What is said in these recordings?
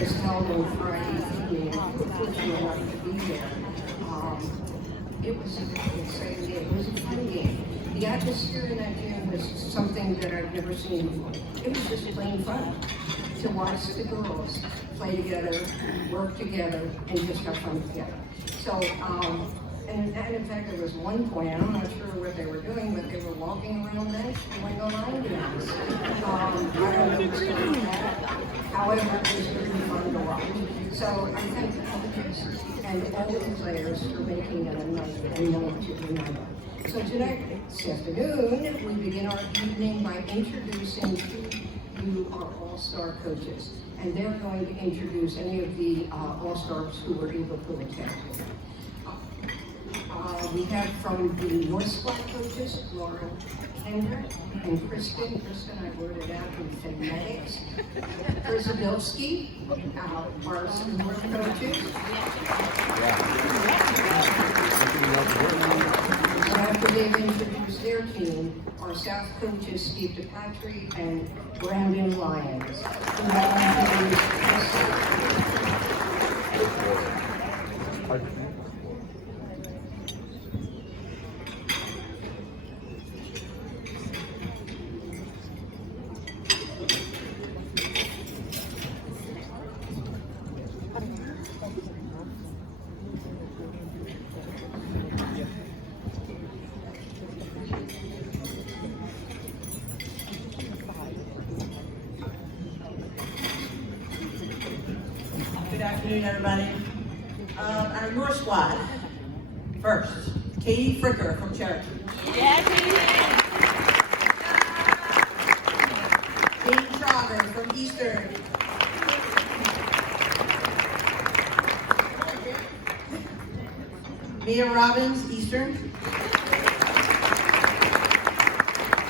was held on Friday evening. Fortunate enough to be there. It was an exciting game. It was a fun game. The atmosphere in that gym was something that I've never seen before. It was just plain fun to watch the girls play together, work together, and just have fun together. So, and in fact, there was one point, I'm not sure what they were doing, but they were walking around bench doing a line dance. I don't know what's going on. However, it was really fun to watch. So I thank the coaches and all the players for making it a night to remember. So tonight, this afternoon, we begin our evening by introducing you, our all-star coaches. And they're going to introduce any of the all-stars who were able to attend. We have from the North Squad coaches, Laura Kendrick and Kristen. Kristen, I wrote it out in phonetics. Recipients, our North coaches. So after they've introduced their team, our South coaches, Steve DePatry and Brandon Lyons. Who have introduced Good afternoon, everybody. Our North Squad. First, Katie Fricker from Cherokee. Yes, Jane Trager from Eastern. Mia Robbins, Eastern.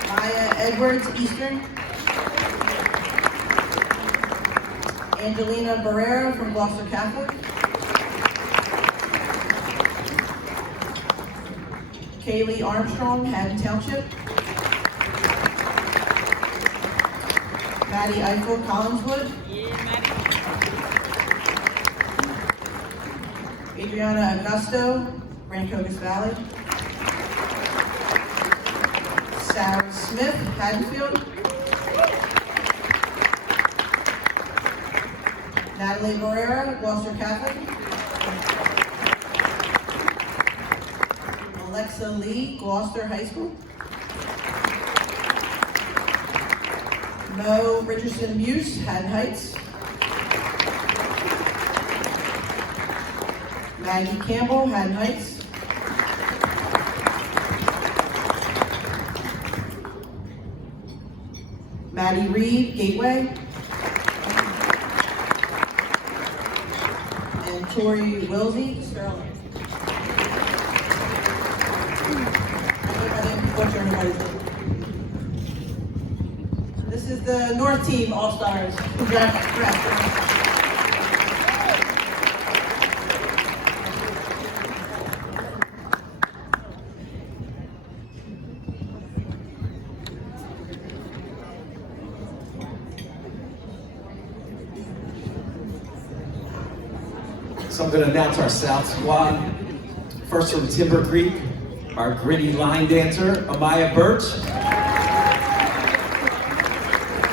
Maya Edwards, Eastern. Angelina Barrera from Gloucester Catholic. Kaylee Armstrong, Haddon Township. Maddie Eichel, Collinswood. Adriana Augusto, Rancocas Valley. Sarah Smith, Haddonfield. Natalie Barrera, Gloucester Catholic. Alexa Lee, Gloucester High School. Mo Richardson Muse, Haddon Heights. Maggie Campbell, Haddon Heights. Maddie Reed, Gateway. And Tori Wilsey, Sterling. This is the North Team All-Stars. Congrats. So I'm going to announce our South squad. First from Timber Creek, our gritty line dancer, Amaya Birch.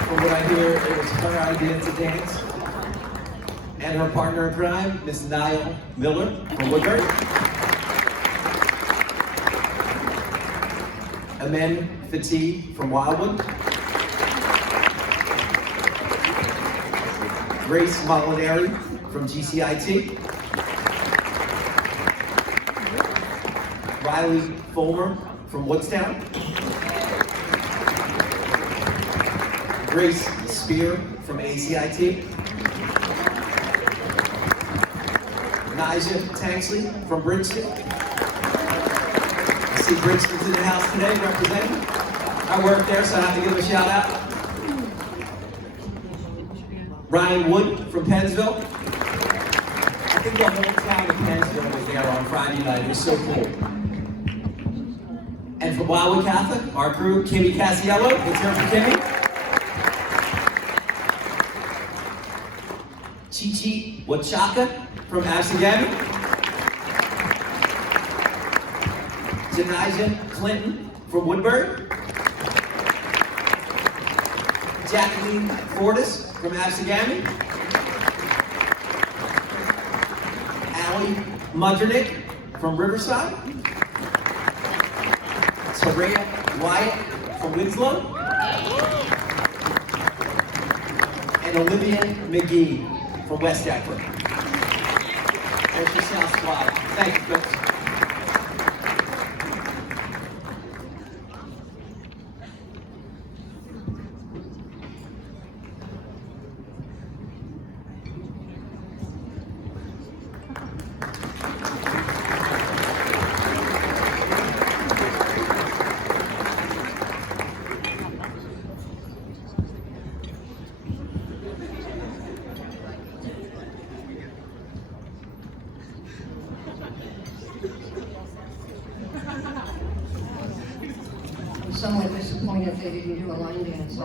From what I hear, it was her idea to dance. And her partner in crime, Miss Niall Miller from Whittaker. Amen Fatih from Wildwood. Grace Molinari from GCIT. Riley Fulmer from Woodstown. Grace Spear from ACIT. Nija Tanksley from Bridgeton. I see Bridgeton's in the house today representing. I work there, so I have to give him a shout out. Ryan Wood from Pennsville. I think the whole town of Pennsville was there on Friday night. It was so cool. And from Wildwood Catholic, our crew, Kimmy Casiello. Let's hear it for Kimmy. Chichi Whitaker from Absegami, Janijah Clinton from Woodbury, Jacqueline Fortis from Absegami, Allie Mudrinick from Riverside, Saraya Wyatt from Winslow, and Olivia McGee from West Akron. There's your South Squad. Thank you, Coach. I'm somewhat disappointed they didn't do a line dance.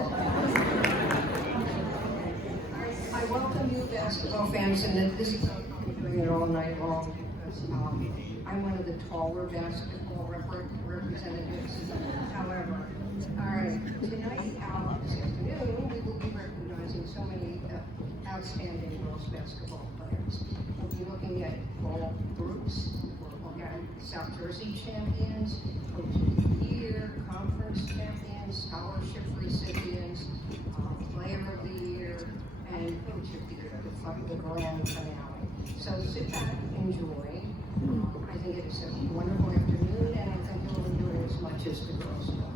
I welcome you basketball fans, and this is doing it all night long because I'm one of the taller basketball representatives. However, all right, tonight, this afternoon, we will be recognizing so many outstanding girls basketball players. We'll be looking at all groups. We'll look at South Jersey champions, Coach of the Year, conference champions, scholarship recipients, player of the year, and coach of the year, the grand finale. So sit back, enjoy. I think it is a wonderful afternoon, and I think you'll enjoy it as much as the girls will.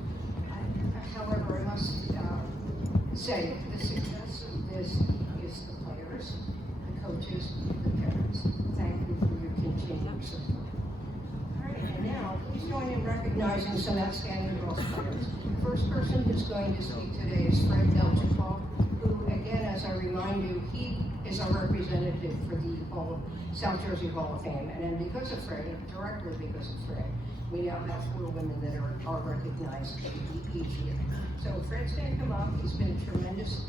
However, I must say the success of this is the players, the coaches, the parents. Thank you for your continued support. All right, and now please join in recognizing some outstanding girls players. The first person who's going to speak today is Fred Duchess, who, again, as I remind you, he is our representative for the South Jersey Hall of Fame. And then because of Fred, directly because of Fred, we now have 4 women that are recognized each year. So Fred's going to come up. He's been a tremendous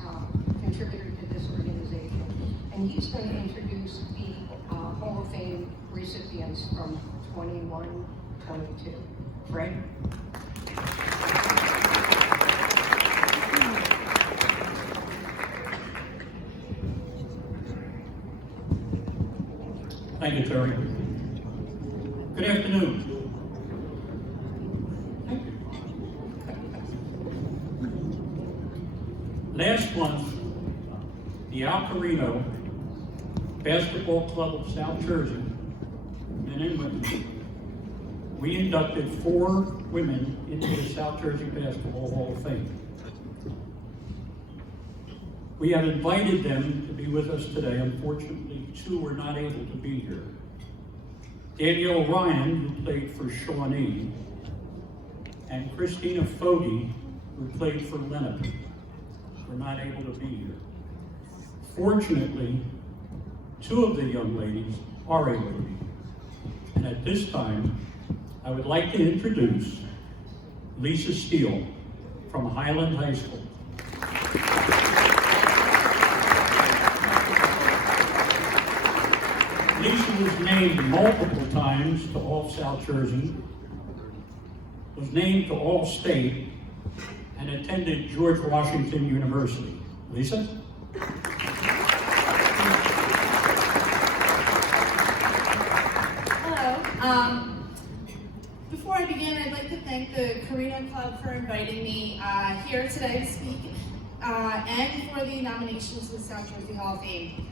contributor to this organization. And he's going to introduce the Hall of Fame recipients from 21-22. Fred? Thank you, Terry. Good afternoon. Last month, the Carino Basketball Club of South Jersey, men and women, we inducted 4 women into the South Jersey Basketball Hall of Fame. We have invited them to be with us today. Unfortunately, 2 were not able to be here. Danielle Ryan, who played for Shawnee, and Christina Fody, who played for Lenape, were not able to be here. Fortunately, 2 of the young ladies are able to be here. And at this time, I would like to introduce Lisa Steele from Highland High School. Lisa was named multiple times to All-South Jersey, was named to All-State, and attended George Washington University. Lisa? Hello. Before I begin, I'd like to thank the Carino Club for inviting me here today to speak and for the nominations to the South Jersey Hall of Fame.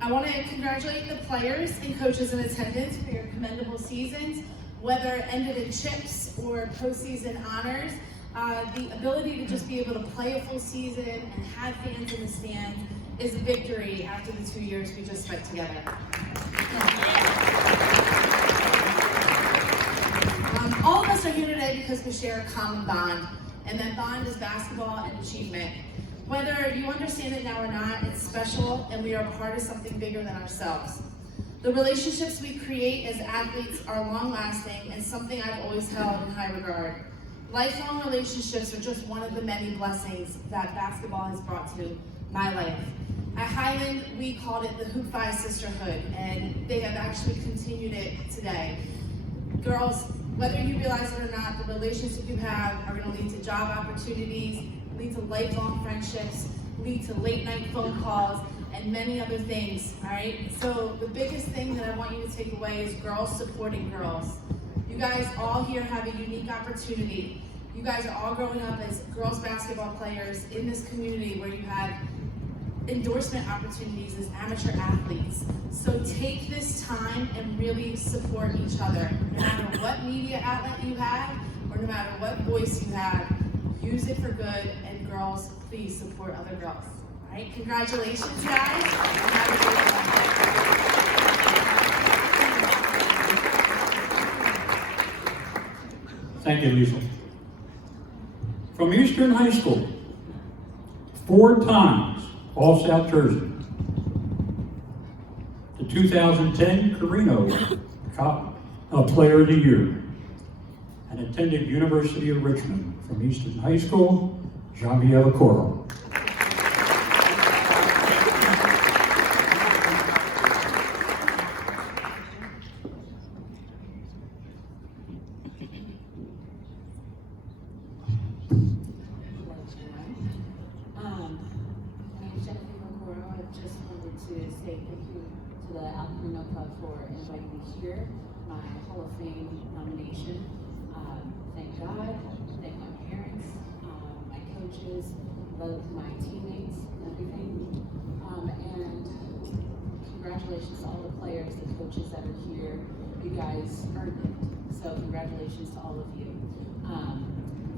I want to congratulate the players and coaches in attendance for your commendable seasons, whether it ended in chips or postseason honors. The ability to just be able to play a full season and have fans in the stands is a victory after the 2 years we just spent together. All of us are here today because we share a common bond, and that bond is basketball and achievement. Whether you understand it now or not, it's special, and we are part of something bigger than ourselves. The relationships we create as athletes are long-lasting and something I've always held in high regard. Lifelong relationships are just one of the many blessings that basketball has brought to my life. At Highland, we called it the Hoop 5 Sisterhood, and they have actually continued it today. Girls, whether you realize it or not, the relationship you have are going to lead to job opportunities, lead to lifelong friendships, lead to late night phone calls, and many other things, all right? So the biggest thing that I want you to take away is girls supporting girls. You guys all here have a unique opportunity. You guys are all growing up as girls basketball players in this community where you have endorsement opportunities as amateur athletes. So take this time and really support each other. No matter what media outlet you have, or no matter what voice you have, use it for good, and girls, please support other girls. All right, congratulations, guys. And have a great one. Thank you, Lisa. From Eastern High School, 4 times All-South Jersey. The 2010 Carino Player of the Year, and attended University of Richmond. From Eastern High School, Genevieve Coro. For inviting me here, my Hall of Fame nomination. Thank God, thank my parents, my coaches, my teammates, and everything. And congratulations to all the players, the coaches that are here. You guys earned it. So congratulations to all of you.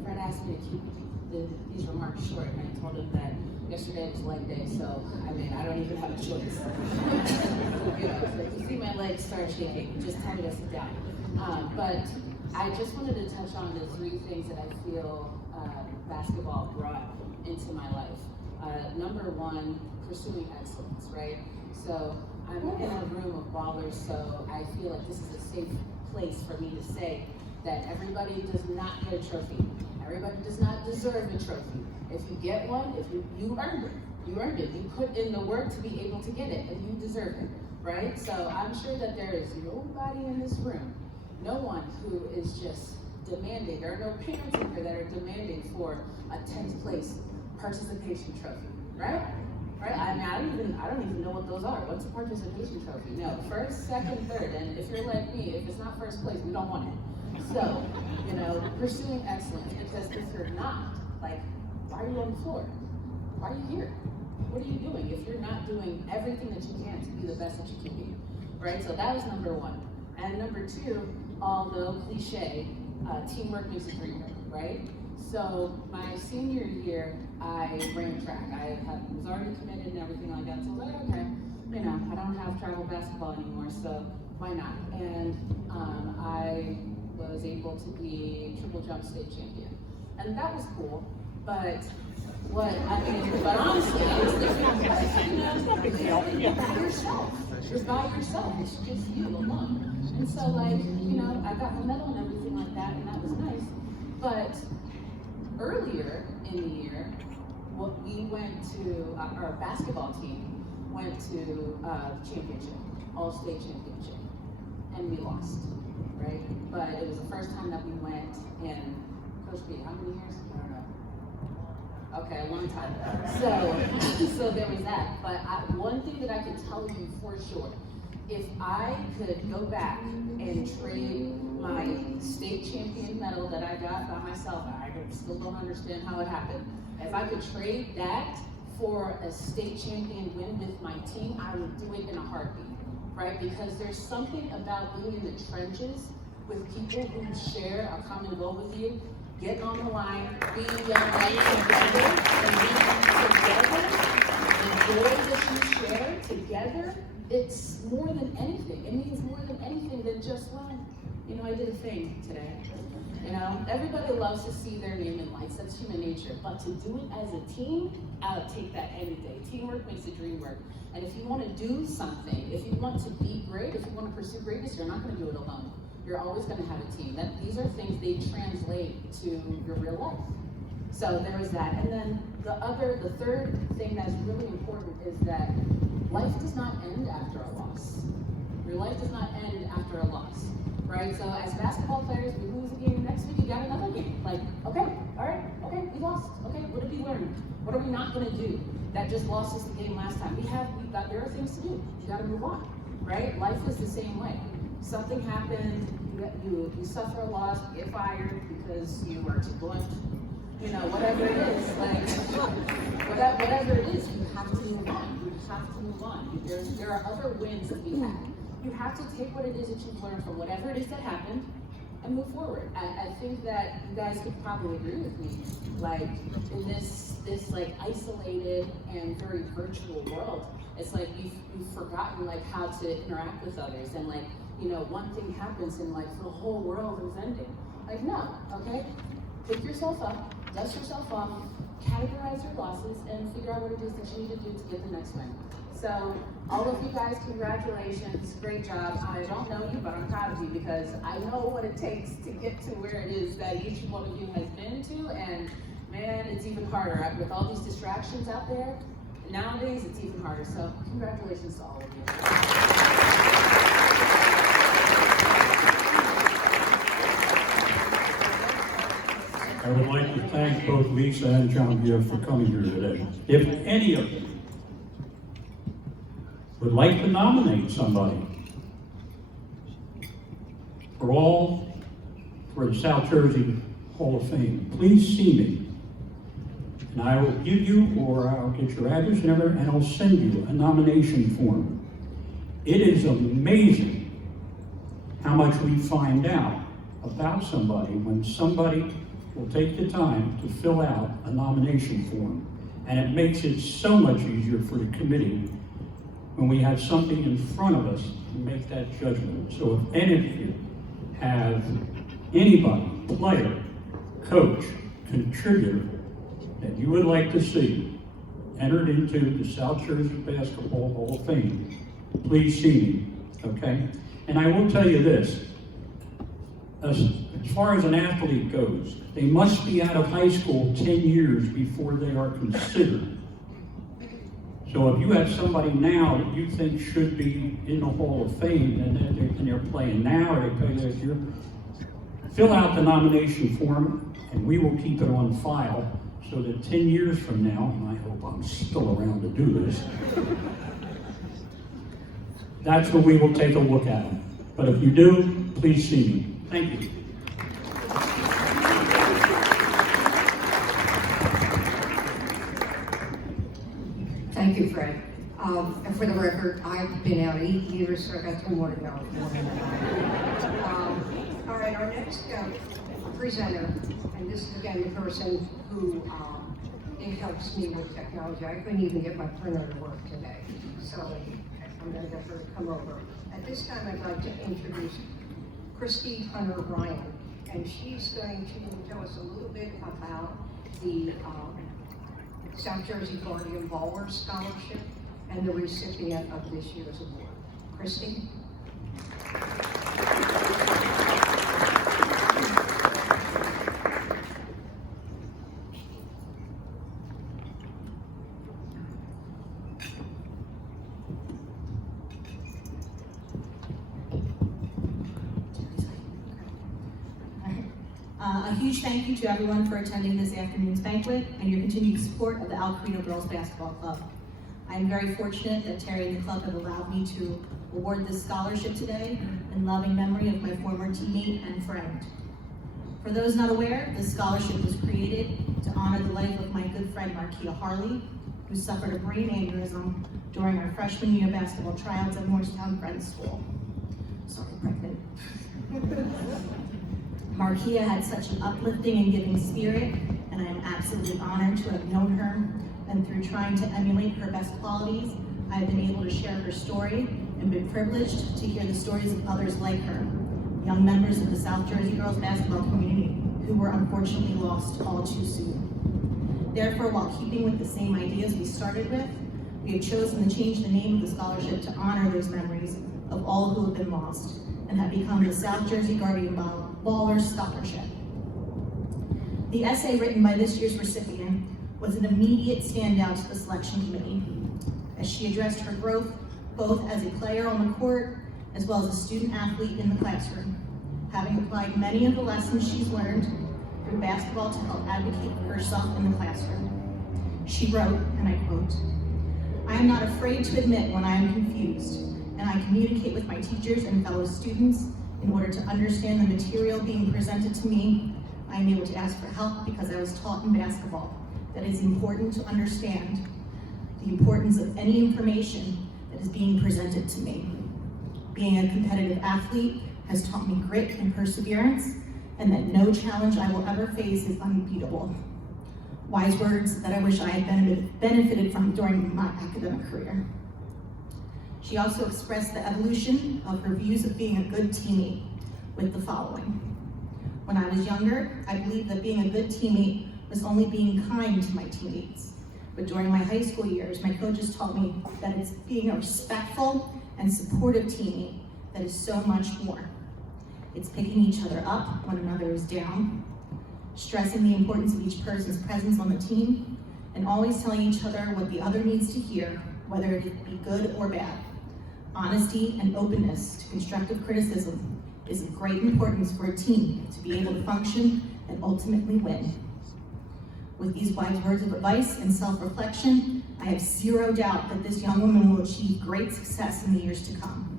Fred asked me to keep these remarks short, and I told him that yesterday was leg day, so I mean, I don't even have a choice. You know, so if you see my legs start shaking, just tell me to sit down. But I just wanted to touch on the 3 things that I feel basketball brought into my life. Number 1, pursuing excellence, right? So I'm in a room of ballers, so I feel like this is a safe place for me to say that everybody does not get a trophy. Everybody does not deserve a trophy. If you get one, you earned it. You earned it. You put in the work to be able to get it, and you deserve it, right? So I'm sure that there is nobody in this room, no one who is just demanding, there are no parents in here that are demanding for a 10th place participation trophy, right? Right? I mean, I don't even know what those are. What's a participation trophy? No, 1st, 2nd, 3rd, and if you're like me, if it's not 1st place, we don't want it. So, you know, pursuing excellence, because if you're not, like, why are you on the floor? Why are you here? What are you doing if you're not doing everything that you can to be the best that you can be, right? So that was number 1. And number 2, although cliche, teamwork makes the dream work, right? So my senior year, I ran track. I was already committed and everything like that, so I was like, okay, you know, I don't have travel basketball anymore, so why not? And I was able to be triple jump state champion. And that was cool, but but honestly, it was different. You know, it's not big deal. You're by yourself. You're by yourself. It's just you alone. And so, like, you know, I got my medal and everything like that, and that was nice. But earlier in the year, we went to, our basketball team went to championship, all-state championship, and we lost, right? But it was the first time that we went in, Coach B, how many years? I don't know. Okay, a long time. So there was that. But one thing that I can tell you for sure, if I could go back and trade my state champion medal that I got by myself, I still don't understand how it happened. If I could trade that for a state champion win with my team, I would do it in a heartbeat, right? Because there's something about being in the trenches with people who share a common goal with you, getting on the line, being young together, and being together, the joy that you share together, it's more than anything. It means more than anything than just, well, you know, I did a thing today. You know, everybody loves to see their name in lights. That's human nature. But to do it as a team, I'll take that any day. Teamwork makes the dream work. And if you want to do something, if you want to be great, if you want to pursue greatness, you're not going to do it alone. You're always going to have a team. These are things they translate to your real life. So there was that. And then The third thing that's really important is that life does not end after a loss. Your life does not end after a loss, right? So as basketball players, we lose a game, next week you got another game. Like, okay, all right, okay, we lost. Okay, what did we learn? What are we not gonna do that just lost us the game last time? There are things to do. You gotta move on, right? Life is the same way. Something happened, you suffer a loss, you get fired because you were too blunt, you know, whatever it is, like, whatever it is, you have to move on. You have to move on. There are other wins to be had. You have to take what it is that you've learned from whatever it is that happened and move forward. I think that you guys could probably agree with me, like, in this like isolated and very virtual world, it's like you've forgotten like how to interact with others, and like, you know, one thing happens and like the whole world is ending. Like, no, okay? Pick yourself up, dust yourself off, categorize your losses, and figure out what it is that you need to do to get the next win. So, all of you guys, congratulations, great job. I don't know you, but I'm proud of you because I know what it takes to get to where it is that each one of you has been to, and man, it's even harder. With all these distractions out there, nowadays it's even harder. So, congratulations to all of you. I would like to thank both Lisa and John here for coming here today. If any of them would like to nominate somebody for the South Jersey Hall of Fame, please see me. And I will give you, or I'll get your address and everything, and I'll send you a nomination form. It is amazing how much we find out about somebody when somebody will take the time to fill out a nomination form. And it makes it so much easier for the committee when we have something in front of us to make that judgment. So if any of you have anybody, player, coach, contributor, that you would like to see entered into the South Jersey Basketball Hall of Fame, please see me, okay? And I will tell you this, as far as an athlete goes, they must be out of high school 10 years before they are considered. So if you have somebody now that you think should be in the Hall of Fame and they're playing now or they play this year, fill out the nomination form and we will keep it on file so that 10 years from now, and I hope I'm still around to do this, that's when we will take a look at them. But if you do, please see me. Thank you. Thank you, Fred. And for the record, I've been out 8 years, so I got 2 more to go. All right, our next presenter, and this is again the person who it helps me with technology. I couldn't even get my printer to work today, so I'm going to get her to come over. At this time, I'd like to introduce Christy Hunter Ryan, and she's going to tell us a little bit about the South Jersey Guardian Baller Scholarship and the recipient of this year's award. Christy? A huge thank you to everyone for attending this afternoon's banquet and your continued support of the Carino Girls Basketball Club. I am very fortunate that Terry and the club have allowed me to award this scholarship today in loving memory of my former teammate and friend. For those not aware, this scholarship was created to honor the life of my good friend Markia Harley, who suffered a brain aneurysm during our freshman year basketball tryouts at Morristown Friends School. Sorry, pregnant. Markia had such an uplifting and giving spirit, and I am absolutely honored to have known her, and through trying to emulate her best qualities, I have been able to share her story and been privileged to hear the stories of others like her, young members of the South Jersey girls basketball community who were unfortunately lost all too soon. Therefore, while keeping with the same ideas we started with, we have chosen to change the name of the scholarship to honor those memories of all who have been lost and have become the South Jersey Guardian Baller Scholarship. The essay written by this year's recipient was an immediate standout to the selection committee, as she addressed her growth both as a player on the court as well as a student athlete in the classroom, having applied many of the lessons she's learned through basketball to help advocate for herself in the classroom. She wrote, and I quote, "I am not afraid to admit when I am confused, and I communicate with my teachers and fellow students in order to understand the material being presented to me. I am able to ask for help because I was taught in basketball that it is important to understand the importance of any information that is being presented to me. Being a competitive athlete has taught me grit and perseverance, and that no challenge I will ever face is unbeatable." Wise words that I wish I had benefited from during my academic career. She also expressed the evolution of her views of being a good teammate with the following. "When I was younger, I believed that being a good teammate was only being kind to my teammates. But during my high school years, my coaches taught me that it's being a respectful and supportive teammate that is so much more. It's picking each other up when another is down, stressing the importance of each person's presence on the team, and always telling each other what the other needs to hear, whether it be good or bad. Honesty and openness to constructive criticism is of great importance for a team to be able to function and ultimately win." With these wise words of advice and self-reflection, I have zero doubt that this young woman will achieve great success in the years to come,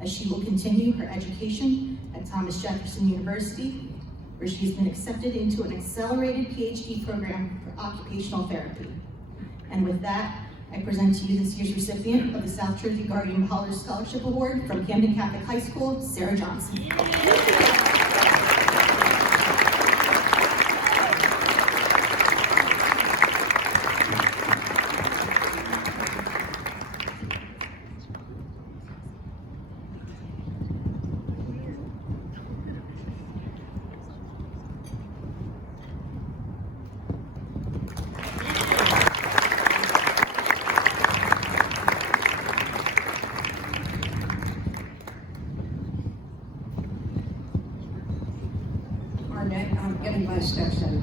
as she will continue her education at Thomas Jefferson University, where she has been accepted into an accelerated PhD program for occupational therapy. And with that, I present to you this year's recipient of the South Jersey Guardian Ballers Scholarship Award from Camden Catholic High School, Sarah Johnson. I'm getting my steps in.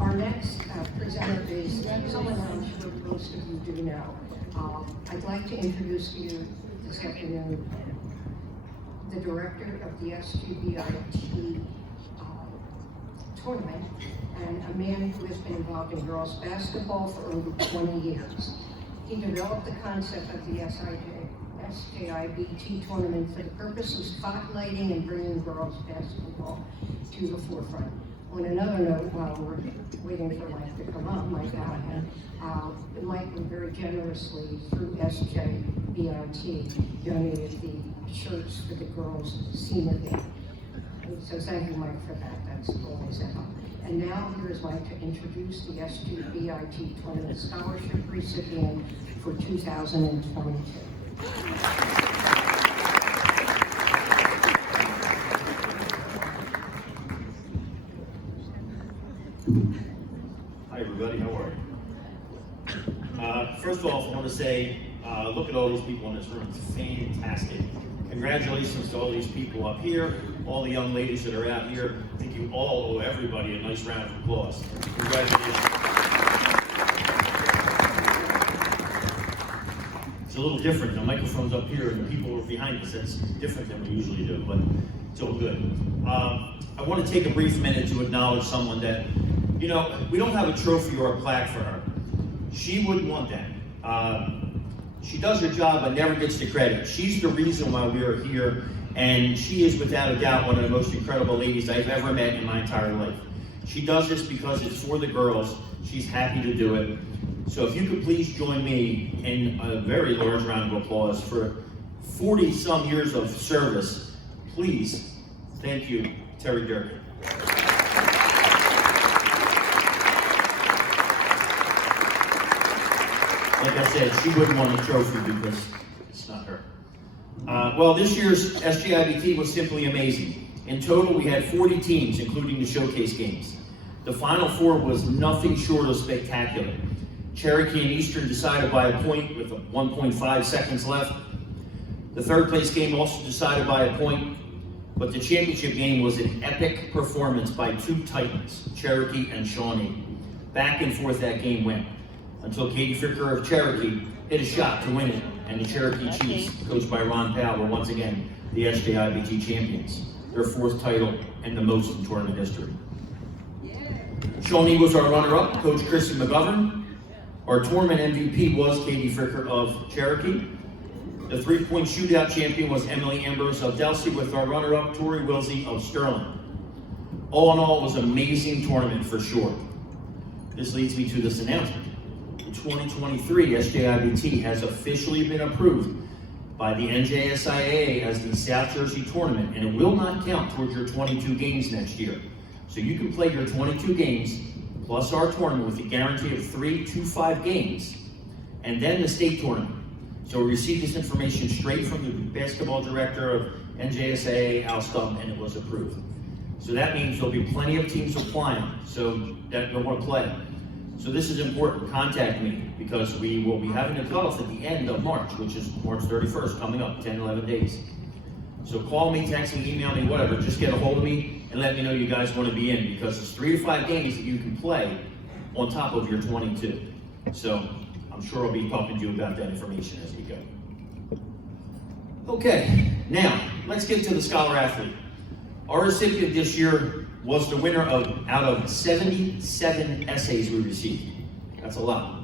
Our next presenter is someone I'm sure most of you do know. I'd like to introduce to you this afternoon the director of the SGBIT tournament, and a man who has been involved in girls basketball for over 20 years. He developed the concept of the SJIBT tournament for the purpose of spotlighting and bringing girls basketball to the forefront. On another note, while we're waiting for Mike to come up, Mike Callahan, Mike very generously, through SJBIT, donated the shirts for the girls' senior game. So thank you, Mike, for that. That's always a help. And now here is Mike to introduce the SGBIT Tournament Scholarship recipient for 2022. Hi everybody, how are you? First off, I want to say, look at all these people in this room, it's fantastic. Congratulations to all these people up here, all the young ladies that are out here. I think you all owe everybody a nice round of applause. Congratulations. It's a little different, the microphone's up here and the people are behind us. That's different than we usually do, but it's all good. I want to take a brief minute to acknowledge someone that, you know, we don't have a trophy or a plaque for her. She wouldn't want that. She does her job but never gets the credit. She's the reason why we are here, and she is without a doubt one of the most incredible ladies I've ever met in my entire life. She does this because it's for the girls. She's happy to do it. So if you could please join me in a very large round of applause for 40-some years of service. Please, thank you, Terry Durkin. Like I said, she wouldn't want a trophy because it's not her. Well, this year's SGIBT was simply amazing. In total, we had 40 teams, including the showcase games. The Final Four was nothing short of spectacular. Cherokee and Eastern decided by a point with 1.5 seconds left. The third place game also decided by a point, but the championship game was an epic performance by two Titans, Cherokee and Shawnee. Back and forth that game went, until Katie Fricker of Cherokee hit a shot to win it, and the Cherokee Chiefs, coached by Ron Powell, were once again the SJIBT champions, their 4th title and the most in tournament history. Shawnee was our runner-up, Coach Chrissy McGovern. Our tournament MVP was Katie Fricker of Cherokee. The 3-point shootout champion was Emily Ambrose of Delsey, with our runner-up, Tori Wilsey of Sterling. All in all, it was an amazing tournament for sure. This leads me to this announcement. The 2023 SJIBT has officially been approved by the NJSIAA as the South Jersey tournament, and it will not count towards your 22 games next year. So you can play your 22 games plus our tournament with a guarantee of 3 to 5 games, and then the state tournament. So we received this information straight from the basketball director of NJSAA, Al Stump, and it was approved. So that means there'll be plenty of teams applying, so that will want to play. So this is important. Contact me, because we will be having a cutoff at the end of March, which is March 31st, coming up, 10, 11 days. So call me, text me, email me, whatever. Just get a hold of me and let me know you guys want to be in, because it's 3 to 5 games that you can play on top of your 22. So I'm sure I'll be talking to you about that information as we go. Okay, now let's get to the Scholar Athlete. Our recipient this year was the winner out of 77 essays we received. That's a lot.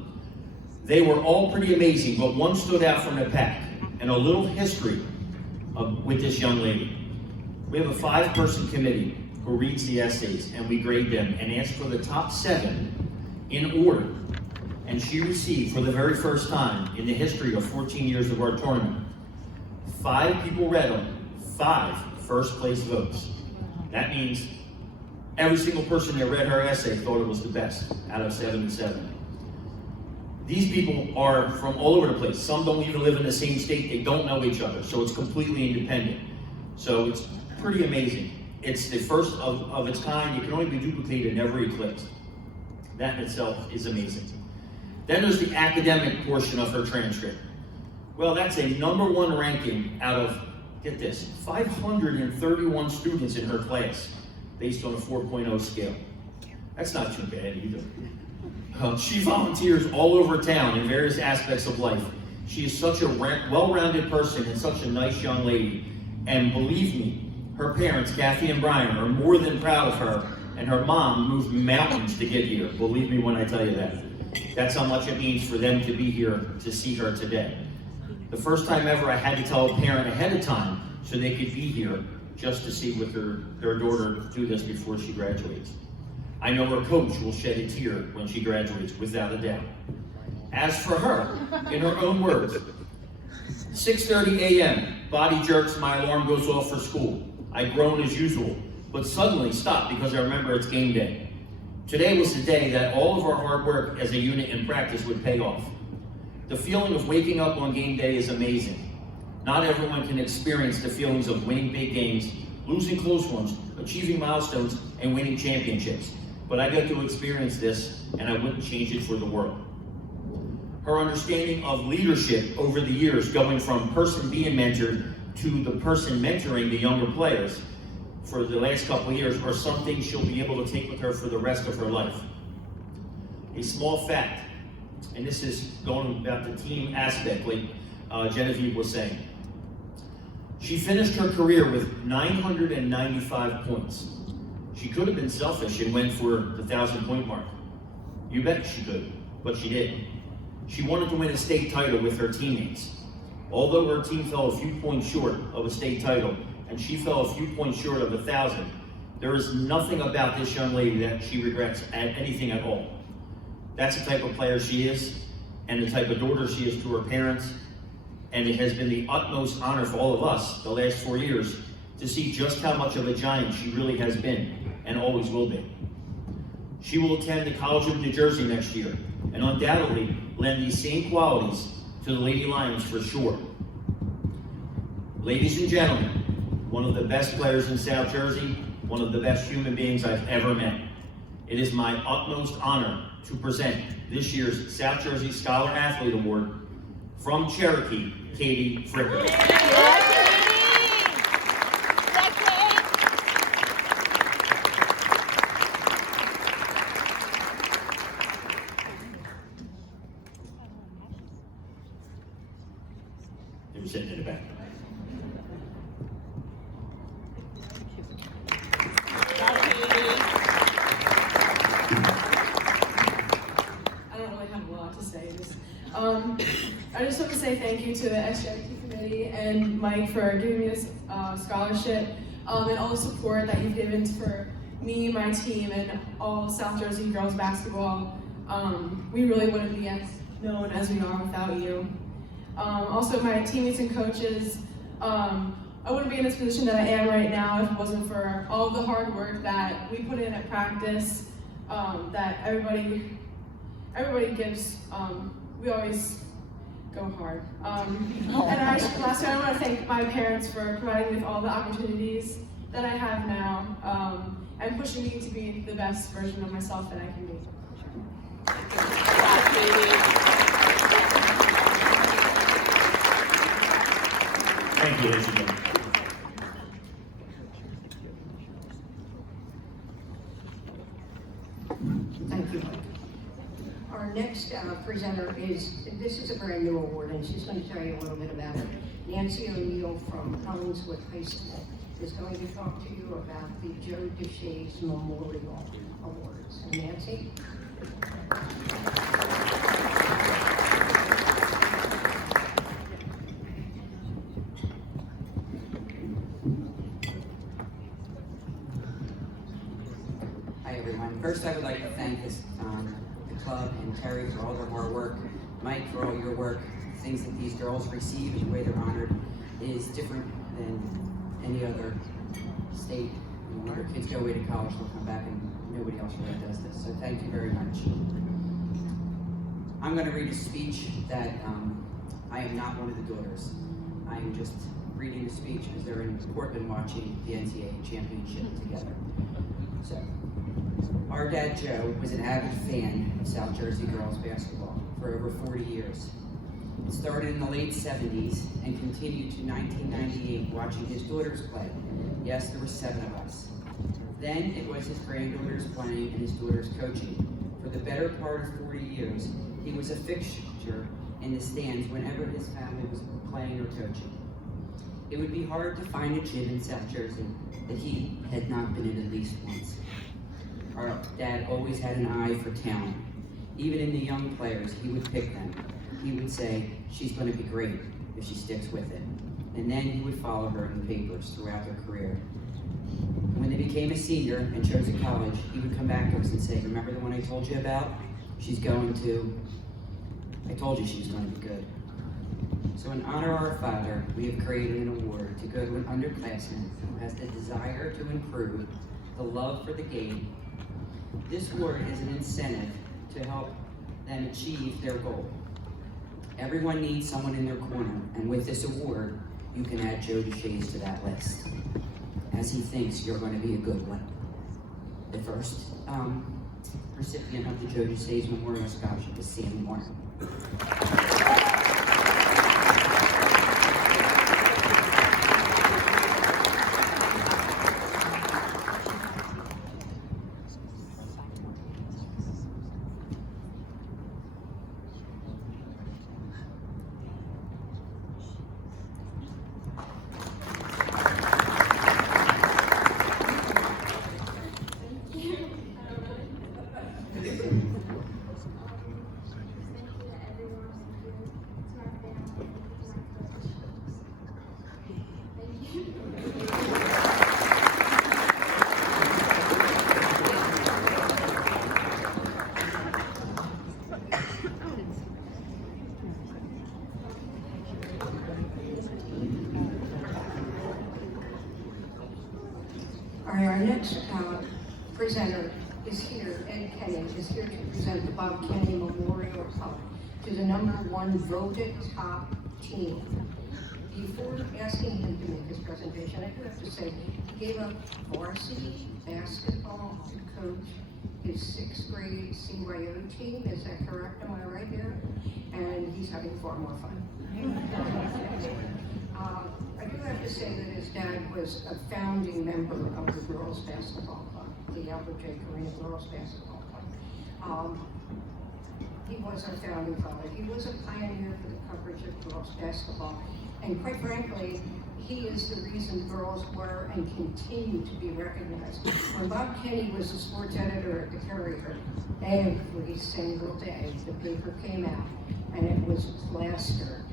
They were all pretty amazing, but one stood out from the pack. And a little history with this young lady. We have a 5-person committee who reads the essays, and we grade them and ask for the top 7 in order. And she received, for the very first time in the history of 14 years of our tournament, 5 people read them, 5 first place votes. That means every single person that read her essay thought it was the best out of 77. These people are from all over the place. Some don't even live in the same state. They don't know each other, so it's completely independent. So it's pretty amazing. It's the first of its kind. It can only be duplicated, never eclipsed. That in itself is amazing. Then there's the academic portion of her transcript. Well, that's a #1 ranking out of, get this, 531 students in her class, based on a 4.0 scale. That's not too bad either. She volunteers all over town in various aspects of life. She is such a well-rounded person and such a nice young lady. And believe me, her parents, Kathy and Brian, are more than proud of her, and her mom moved mountains to get here. Believe me when I tell you that. That's how much it means for them to be here to see her today. The first time ever I had to tell a parent ahead of time so they could be here just to see with their daughter do this before she graduates. I know her coach will shed a tear when she graduates, without a doubt. As for her, in her own words, 6:30 a.m., body jerks, my alarm goes off for school. I groan as usual, but suddenly stop because I remember it's game day. Today was the day that all of our hard work as a unit in practice would pay off. The feeling of waking up on game day is amazing. Not everyone can experience the feelings of winning big games, losing close ones, achieving milestones, and winning championships. But I got to experience this, and I wouldn't change it for the world. Her understanding of leadership over the years, going from person being mentored to the person mentoring the younger players for the last couple of years, are something she'll be able to take with her for the rest of her life. A small fact, and this is going about the team aspect, like Genevieve was saying. She finished her career with 995 points. She could have been selfish and went for the 1,000-point mark. You bet she could, but she didn't. She wanted to win a state title with her teammates. Although her team fell a few points short of a state title, and she fell a few points short of 1,000, there is nothing about this young lady that she regrets anything at all. That's the type of player she is, and the type of daughter she is to her parents, and it has been the utmost honor for all of us the last 4 years to see just how much of a giant she really has been, and always will be. She will attend the College of New Jersey next year, and undoubtedly lend these same qualities to the Lady Lions for sure. Ladies and gentlemen, one of the best players in South Jersey, one of the best human beings I've ever met. It is my utmost honor to present this year's South Jersey Scholar Athlete Award from Cherokee, Katie Fricker. They were sitting in the back. I don't really have a lot to say. I just want to say thank you to the SJP committee and Mike for giving me this scholarship and all the support that you've given for me, my team, and all South Jersey girls basketball. We really wouldn't be as known as we are without you. Also, my teammates and coaches. I wouldn't be in this position that I am right now if it wasn't for all the hard work that we put in at practice, that everybody gives. We always go hard. Lastly, I want to thank my parents for providing me with all the opportunities that I have now, and pushing me to be the best version of myself that I can be. Thank you, ladies and gentlemen. Thank you, Mike. Our next presenter this is a brand new award, and she's going to tell you a little bit about it. Nancy O'Neill from Collinswood High School is going to talk to you about the Joe Duchess Memorial Awards. And Nancy? Hi everyone. First I would like to thank the club and Terry for all their hard work, Mike for all your work. Things that these girls receive and the way they're honored is different than any other state. When our kids go away to college, they'll come back and nobody else really does this. So thank you very much. I'm going to read a speech that I am not one of the daughters. I am just reading a speech because they're in Portland watching the NCAA championship together. So, our dad Joe was an avid fan of South Jersey girls basketball for over 40 years. It started in the late 70s and continued to 1998 watching his daughters play. Yes, there were 7 of us. Then it was his granddaughters playing and his daughters coaching. For the better part of 40 years, he was a fixture in the stands whenever his family was playing or coaching. It would be hard to find a gym in South Jersey that he had not been in at least once. Our dad always had an eye for talent. Even in the young players, he would pick them. He would say, she's going to be great if she sticks with it. And then he would follow her in the papers throughout their career. When they became a senior and chose a college, he would come back to us and say, remember the one I told you about? I told you she was going to be good. So in honor of our father, we have created an award to go to an underclassman who has the desire to improve, the love for the game. This award is an incentive to help them achieve their goal. Everyone needs someone in their corner, and with this award, you can add Joe Duchess to that list, as he thinks you're going to be a good one. The first recipient of the Joe Duchess Memorial Scholarship is Sam Moore. Our next presenter is here, Ed Kenny, is here to present the Bob Kenny Memorial Cup to the #1 voted top team. Before asking him to make his presentation, I do have to say, he gave up varsity basketball to coach his 6th grade CYO team. Is that correct? Am I right there? And he's having far more fun. I do have to say that his dad was a founding member of the girls' basketball club, the Albert J. Carino girls' basketball club. he was our founding father. He was a pioneer for the coverage of girls basketball. And quite frankly, he is the reason girls were and continue to be recognized. When Bob Kenny was the sports editor at the Courier, every single day the paper came out and it was plastered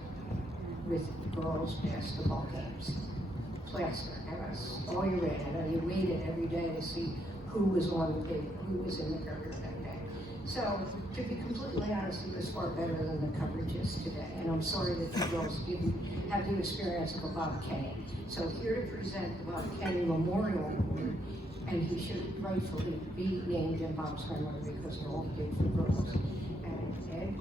with girls basketball games. Plastered. And that's all you read. And you waited every day to see who was on the paper, who was in the Courier that day. So, to be completely honest, it was far better than the coverage is today. And I'm sorry that the girls didn't have the experience of a Bob Kenny. So here to present the Bob Kenny Memorial Award, and he should rightfully be named in Bob's memory because of all he did for girls. And Ed?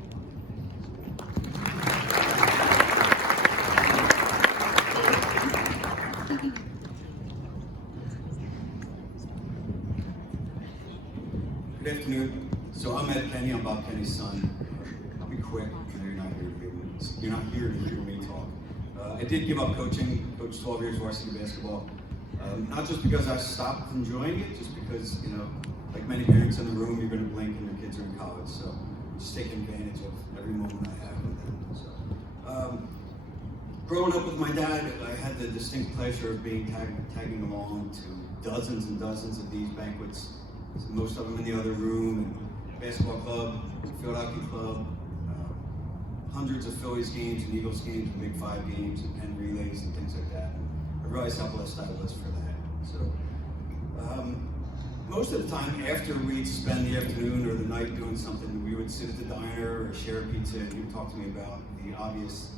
Good afternoon. So I'm Ed Kenny. I'm Bob Kenny's son. I'll be quick. I know you're not here to hear me talk. I did give up coaching. Coached 12 years varsity basketball. Not just because I stopped enjoying it, just because like many parents in the room, you're going to blink and your kids are in college. So I'm just taking advantage of every moment I have with them. So growing up with my dad, I had the distinct pleasure of being tagging along to dozens and dozens of these banquets. Most of them in the other room, and basketball club, field hockey club, hundreds of Phillies games and Eagles games and Big Five games and Penn relays and things like that. I realized how blessed I was for that. So most of the time after we'd spend the afternoon or the night doing something, we would sit at the diner or share a pizza and he'd talk to me about the obvious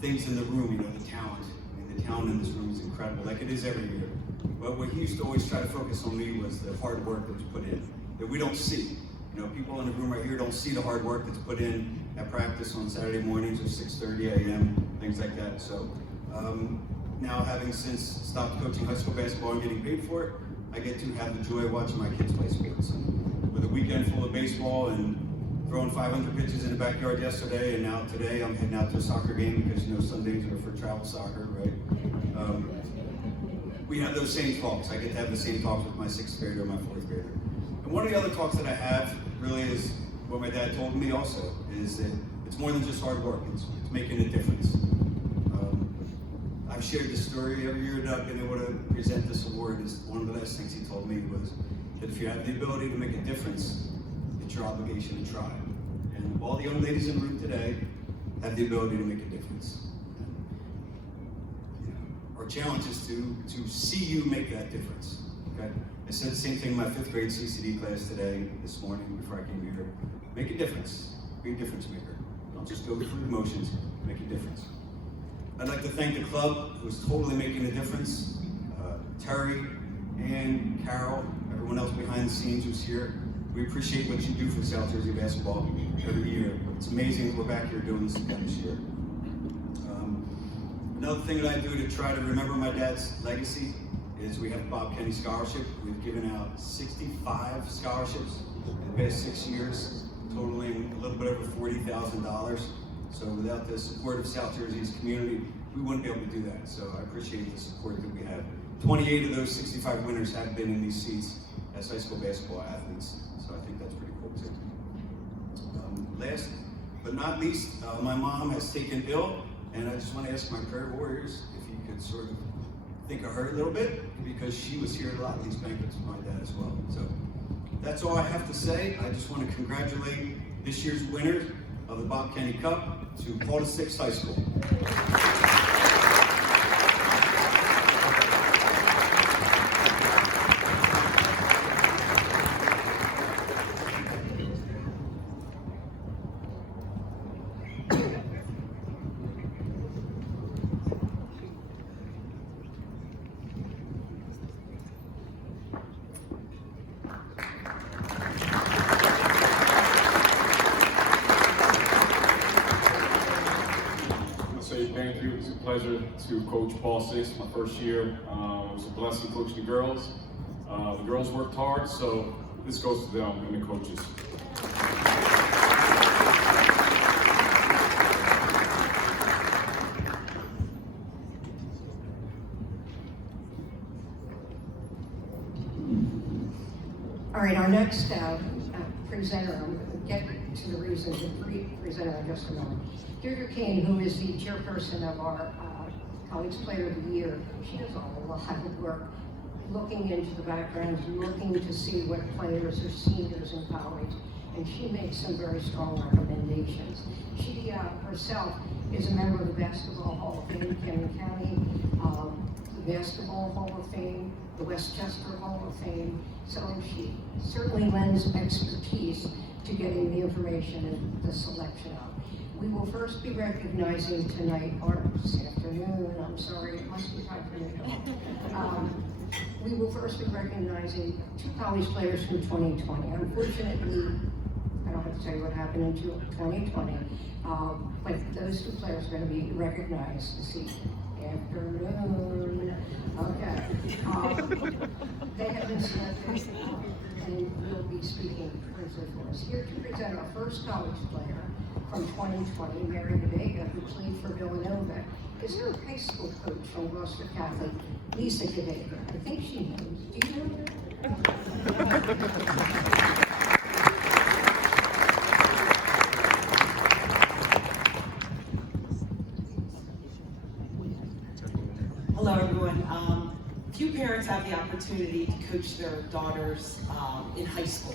things in the room, the talent. I mean, the talent in this room is incredible, like it is every year. But what he used to always try to focus on me was the hard work that was put in, that we don't see. People in the room right here don't see the hard work that's put in at practice on Saturday mornings or 6:30 a.m., things like that. So now having since stopped coaching high school basketball and getting paid for it, I get to have the joy of watching my kids play sports. And with a weekend full of baseball and throwing 500 pitches in the backyard yesterday, and now today I'm heading out to a soccer game because Sundays are for travel soccer, right? We have those same talks. I get to have the same talks with my 6th grader and my 4th grader. And one of the other talks that I have really is what my dad told me also, is that it's more than just hard work, it's making a difference. I've shared this story every year that I've been able to present this award. Is one of the last things he told me was that if you have the ability to make a difference, it's your obligation to try. And all the young ladies in the room today have the ability to make a difference. Our challenge is to see you make that difference. Okay? I said the same thing in my 5th grade CCD class today, this morning, before I came here. Make a difference. Be a difference maker. Don't just go through the motions, make a difference. I'd like to thank the club who's totally making a difference. Terry, Ann, Carol, everyone else behind the scenes who's here. We appreciate what you do for South Jersey basketball every year. It's amazing that we're back here doing this again this year. Another thing that I do to try to remember my dad's legacy is we have Bob Kenny Scholarship. We've given out 65 scholarships in the past 6 years, totaling a little bit over $40,000. So without the support of South Jersey's community, we wouldn't be able to do that. So I appreciate the support that we have. 28 of those 65 winners have been in these seats as high school basketball athletes. So I think that's pretty cool too. Last but not least, my mom has taken ill, and I just want to ask my prayer warriors if you could sort of think of her a little bit, because she was here at a lot of these banquets with my dad as well. So that's all I have to say. I just want to congratulate this year's winner of the Bob Kenny Cup to Paul VI High School. Thank you. It's a pleasure to coach Paul VI, my first year. It was a blessing coaching the girls. The girls worked hard, so this goes to them and the coaches. All right, our next presenter, I'm going to get to the reasons that presented in just a moment. Deirdre Kane, who is the chairperson of our College Player of the Year, she does a lot of work looking into the backgrounds, looking to see what players are seniors in college, and she makes some very strong recommendations. She herself is a member of the Basketball Hall of Fame, Cameron County, the Basketball Hall of Fame, the Westchester Hall of Fame, so she certainly lends expertise to getting the information and the selection of. We will first be recognizing tonight, or this afternoon, I'm sorry, it must be time for me to go. We will first be recognizing 2 college players from 2020. Unfortunately, I don't have to tell you what happened in 2020, but those 2 players are going to be recognized this afternoon. Okay. They have been selected and will be speaking briefly for us. Here to present our first college player from 2020, Mary Whittaker, who played for Villanova, is her high school coach from Gloucester Catholic, Lisa Whittaker. I think she knows. Do you know her? Hello, everyone. Few parents have the opportunity to coach their daughters in high school.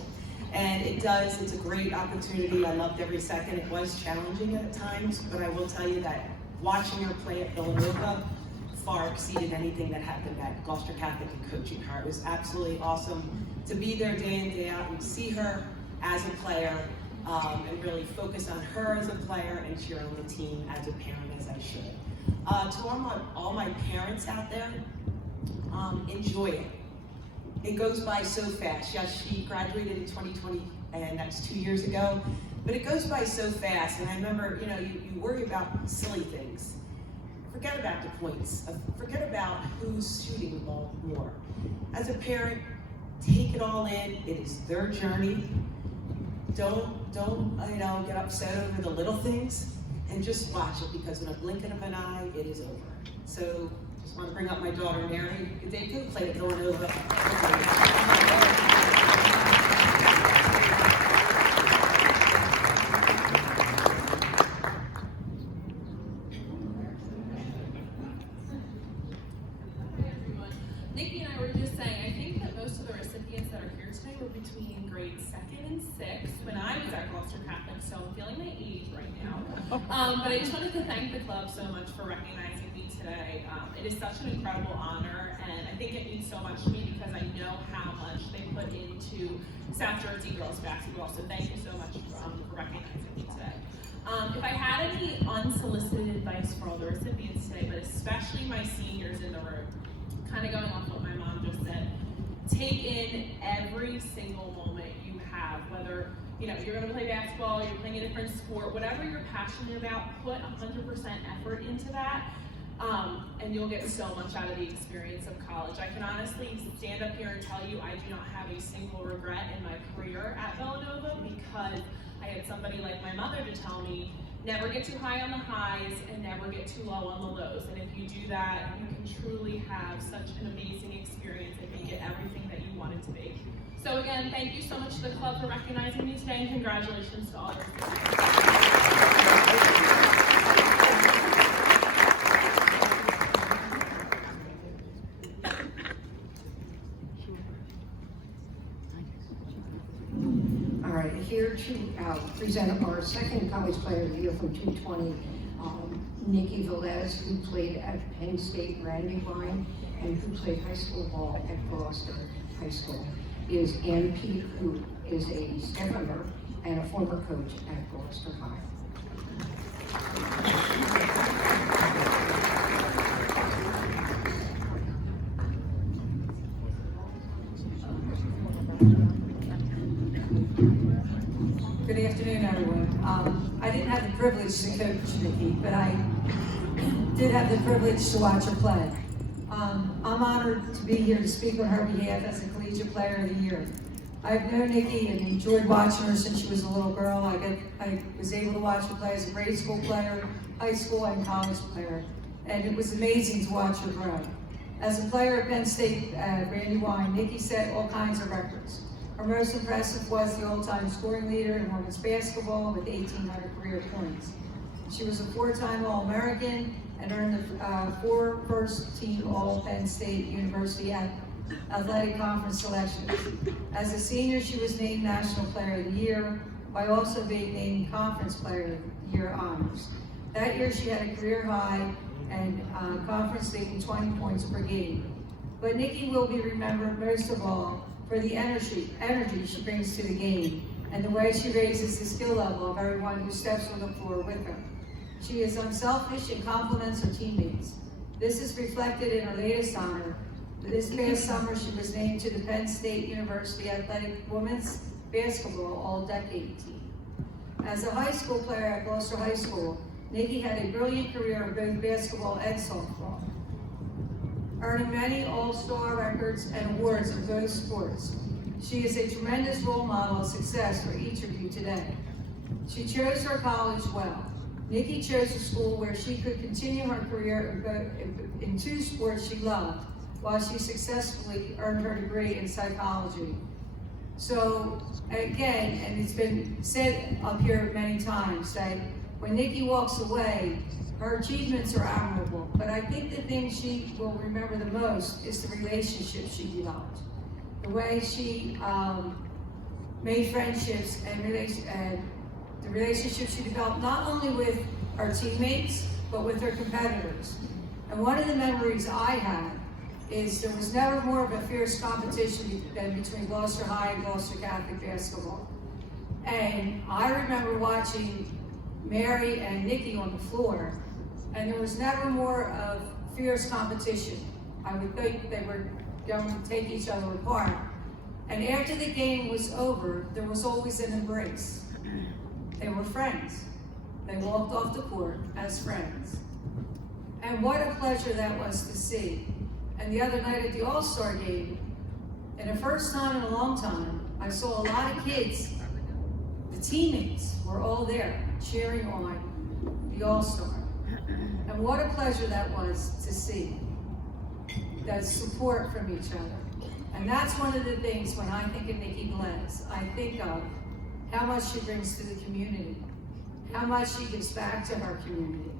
And it's a great opportunity. I loved every second. It was challenging at times, but I will tell you that watching her play at Villanova far exceeded anything that happened at Gloucester Catholic and coaching her. It was absolutely awesome to be there day in, day out and see her as a player and really focus on her as a player and cheer on the team as a parent, as I should. To all my parents out there, enjoy it. It goes by so fast. Yes, she graduated in 2020, and that's 2 years ago, but it goes by so fast. And I remember, you worry about silly things. Forget about the points. Forget about who's shooting the ball more. As a parent, take it all in. It is their journey. Don't get upset over the little things, and just watch it, because in a blink of an eye, it is over. So, just want to bring up my daughter, Mary Whittaker, who played at Villanova. Nikki and I were just saying, I think that most of the recipients that are here today were between grades 2nd and 6th when I was at Gloucester Catholic, so I'm feeling my age right now. But I just wanted to thank the club so much for recognizing me today. It is such an incredible honor, and I think it means so much to me because I know how much they put into South Jersey girls basketball, so thank you so much for recognizing me today. If I had any unsolicited advice for all the recipients today, but especially my seniors in the room, kind of going off what my mom just said, take in every single moment you have, whether you're going to play basketball, you're playing a different sport, whatever you're passionate about, put 100% effort into that, and you'll get so much out of the experience of college. I can honestly stand up here and tell you I do not have a single regret in my career at Villanova, because I had somebody like my mother to tell me, never get too high on the highs and never get too low on the lows. And if you do that, you can truly have such an amazing experience and make it everything that you want it to be. So again, thank you so much to the club for recognizing me today, and congratulations to all of All right, here to present our second College Player of the Year from 220, Nikki Velez, who played at Penn State Brandywine and who played high school ball at Gloucester High School, is Ann Pete, who is a staff member and a former coach at Gloucester High. Good afternoon, everyone. I didn't have the privilege to coach Nikki, but I did have the privilege to watch her play. I'm honored to be here to speak on her behalf as a Collegiate Player of the Year. I've known Nikki and enjoyed watching her since she was a little girl. I was able to watch her play as a grade school player, high school, and college player, and it was amazing to watch her grow. As a player at Penn State Brandywine, Nikki set all kinds of records. Her most impressive was the all-time scoring leader in women's basketball with 1,800 career points. She was a 4-time All-American and earned the 4 first-team All-Penn State University Athletic Conference selections. As a senior, she was named National Player of the Year, by also being named Conference Player of the Year honors. That year, she had a career high and conference leading 20 points per game. But Nikki will be remembered most of all for the energy she brings to the game and the way she raises the skill level of everyone who steps on the floor with her. She is unselfish and compliments her teammates. This is reflected in her latest honor. This past summer, she was named to the Penn State University Athletic Women's Basketball All-Decade Team. As a high school player at Gloucester High School, Nikki had a brilliant career in both basketball and softball, earning many all-star records and awards in both sports. She is a tremendous role model of success for each of you today. She chose her college well. Nikki chose a school where she could continue her career in 2 sports she loved, while she successfully earned her degree in psychology. So again, and it's been said up here many times, that when Nikki walks away, her achievements are admirable, but I think the thing she will remember the most is the relationship she developed. The way she made friendships and the relationship she developed not only with her teammates, but with her competitors. And one of the memories I have is there was never more of a fierce competition than between Gloucester High and Gloucester Catholic basketball. And I remember watching Mary and Nikki on the floor, and there was never more of fierce competition. I would think they were going to take each other apart. And after the game was over, there was always an embrace. They were friends. They walked off the court as friends. And what a pleasure that was to see. And the other night at the All-Star game, and the first time in a long time, I saw a lot of kids, the teammates were all there cheering on the All-Star. And what a pleasure that was to see, that support from each other. And that's one of the things when I think of Nikki Velez, I think of how much she brings to the community, how much she gives back to her community,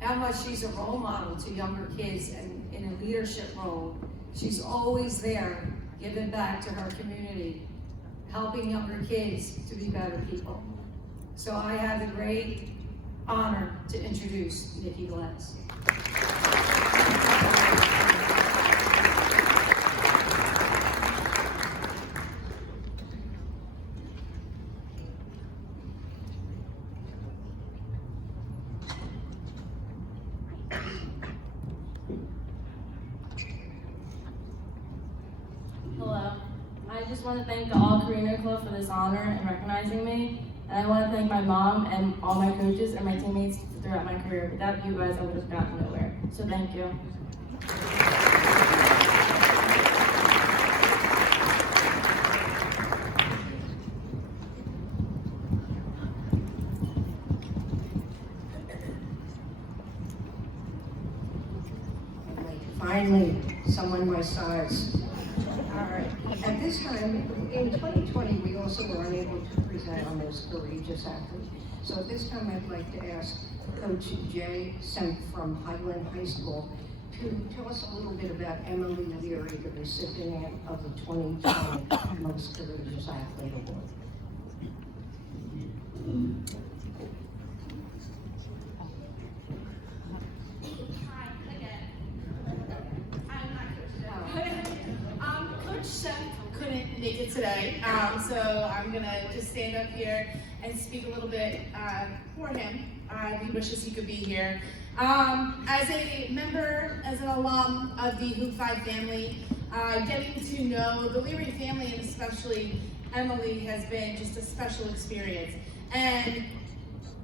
how much she's a role model to younger kids and in a leadership role. She's always there giving back to her community, helping younger kids to be better people. So I have the great honor to introduce Nikki Velez. Hello. I just want to thank the All Carino Club for this honor and recognizing me. And I want to thank my mom and all my coaches and my teammates throughout my career. Without you guys, I would have gotten nowhere. So thank you. Finally, someone my size. All right. At this time, in 2020, we also were unable to present on those courageous athletes. So at this time, I'd like to ask Coach Jay Semp from Highland High School to tell us a little bit about Emily Leary, the recipient of the 2020 Most Courageous Athlete Award. Coach Semp couldn't make it today, so I'm gonna just stand up here and speak a little bit for him. He wishes he could be here. As a member, as an alum of the Hoop 5 family, getting to know the Leary family and especially Emily has been just a special experience. And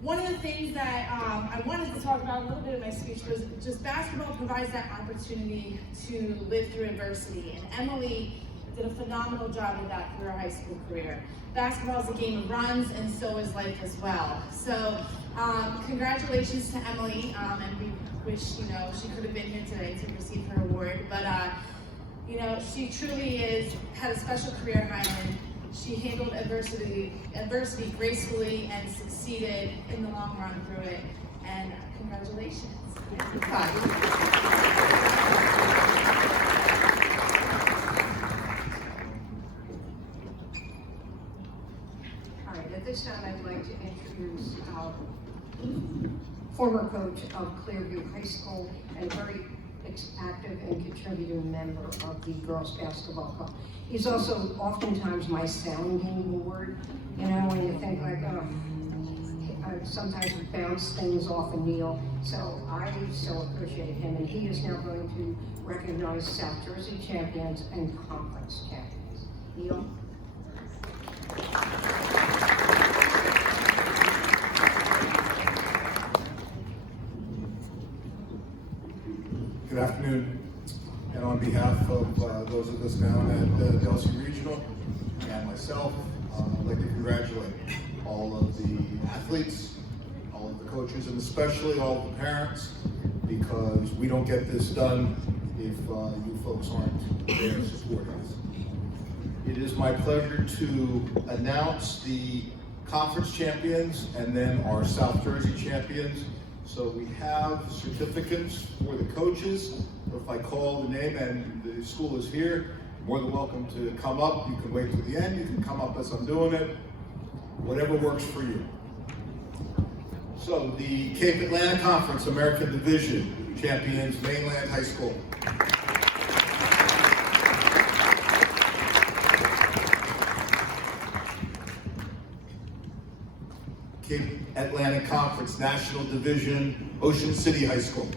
one of the things that I wanted to talk about a little bit in my speech was just basketball provides that opportunity to live through adversity. And Emily did a phenomenal job with that through her high school career. Basketball is a game of runs, and so is life as well. So congratulations to Emily, and we wish she could have been here today to receive her award. But she truly had a special career at Highland. She handled adversity gracefully and succeeded in the long run through it. And congratulations. Hi, at this time I'd like to introduce former coach of Clearview High School and very active and contributing member of the girls basketball club. He's also oftentimes my sounding board, you know, when you think like, sometimes we bounce things off of Neil. So I so appreciate him, and he is now going to recognize South Jersey champions and conference champions. Neil? Good afternoon, and on behalf of those of us down at Delsey Regional and myself, I'd like to congratulate all of the athletes, all of the coaches, and especially all of the parents, because we don't get this done if you folks aren't there supporting us. It is my pleasure to announce the conference champions and then our South Jersey champions. So we have certificates for the coaches. If I call the name and the school is here, you're more than welcome to come up. You can wait till the end. You can come up as I'm doing it. Whatever works for you. So the Cape Atlanta Conference American Division champions, Mainland High School. Cape Atlantic Conference National Division, Ocean City High School.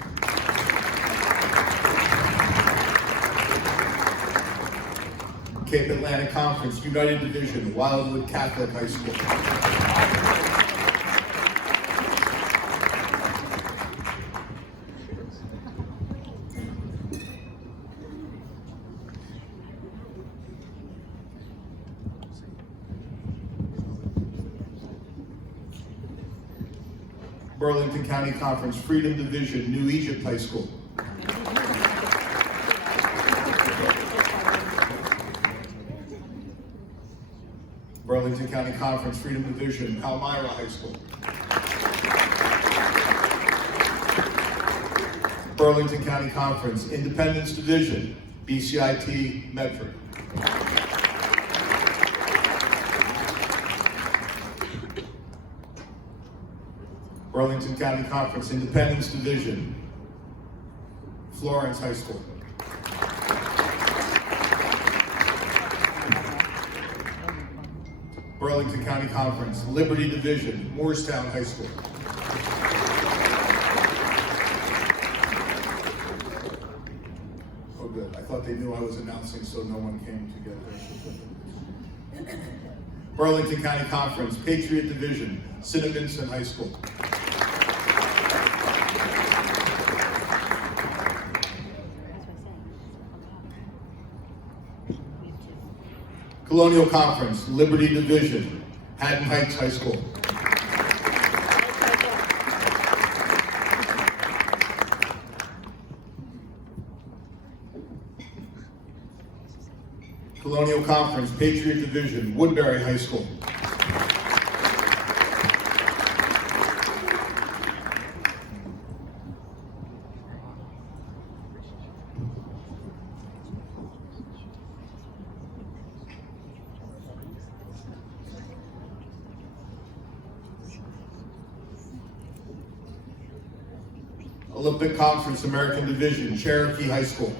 Cape Atlantic Conference United Division, Wildwood Catholic High School. Burlington County Conference Freedom Division, New Egypt High School. Burlington County Conference Freedom Division, Palmyra High School. Burlington County Conference Independence Division, BCIT Medford. Burlington County Conference Independence Division, Florence High School. Burlington County Conference Liberty Division, Moorestown High School. Oh good, I thought they knew I was announcing so no one came to get their certificates. Burlington County Conference Patriot Division, Cinnaminson High School. Colonial Conference, Liberty Division, Haddon Heights High School. Colonial Conference, Patriot Division, Woodbury High School. Olympic Conference American Division, Cherokee High School.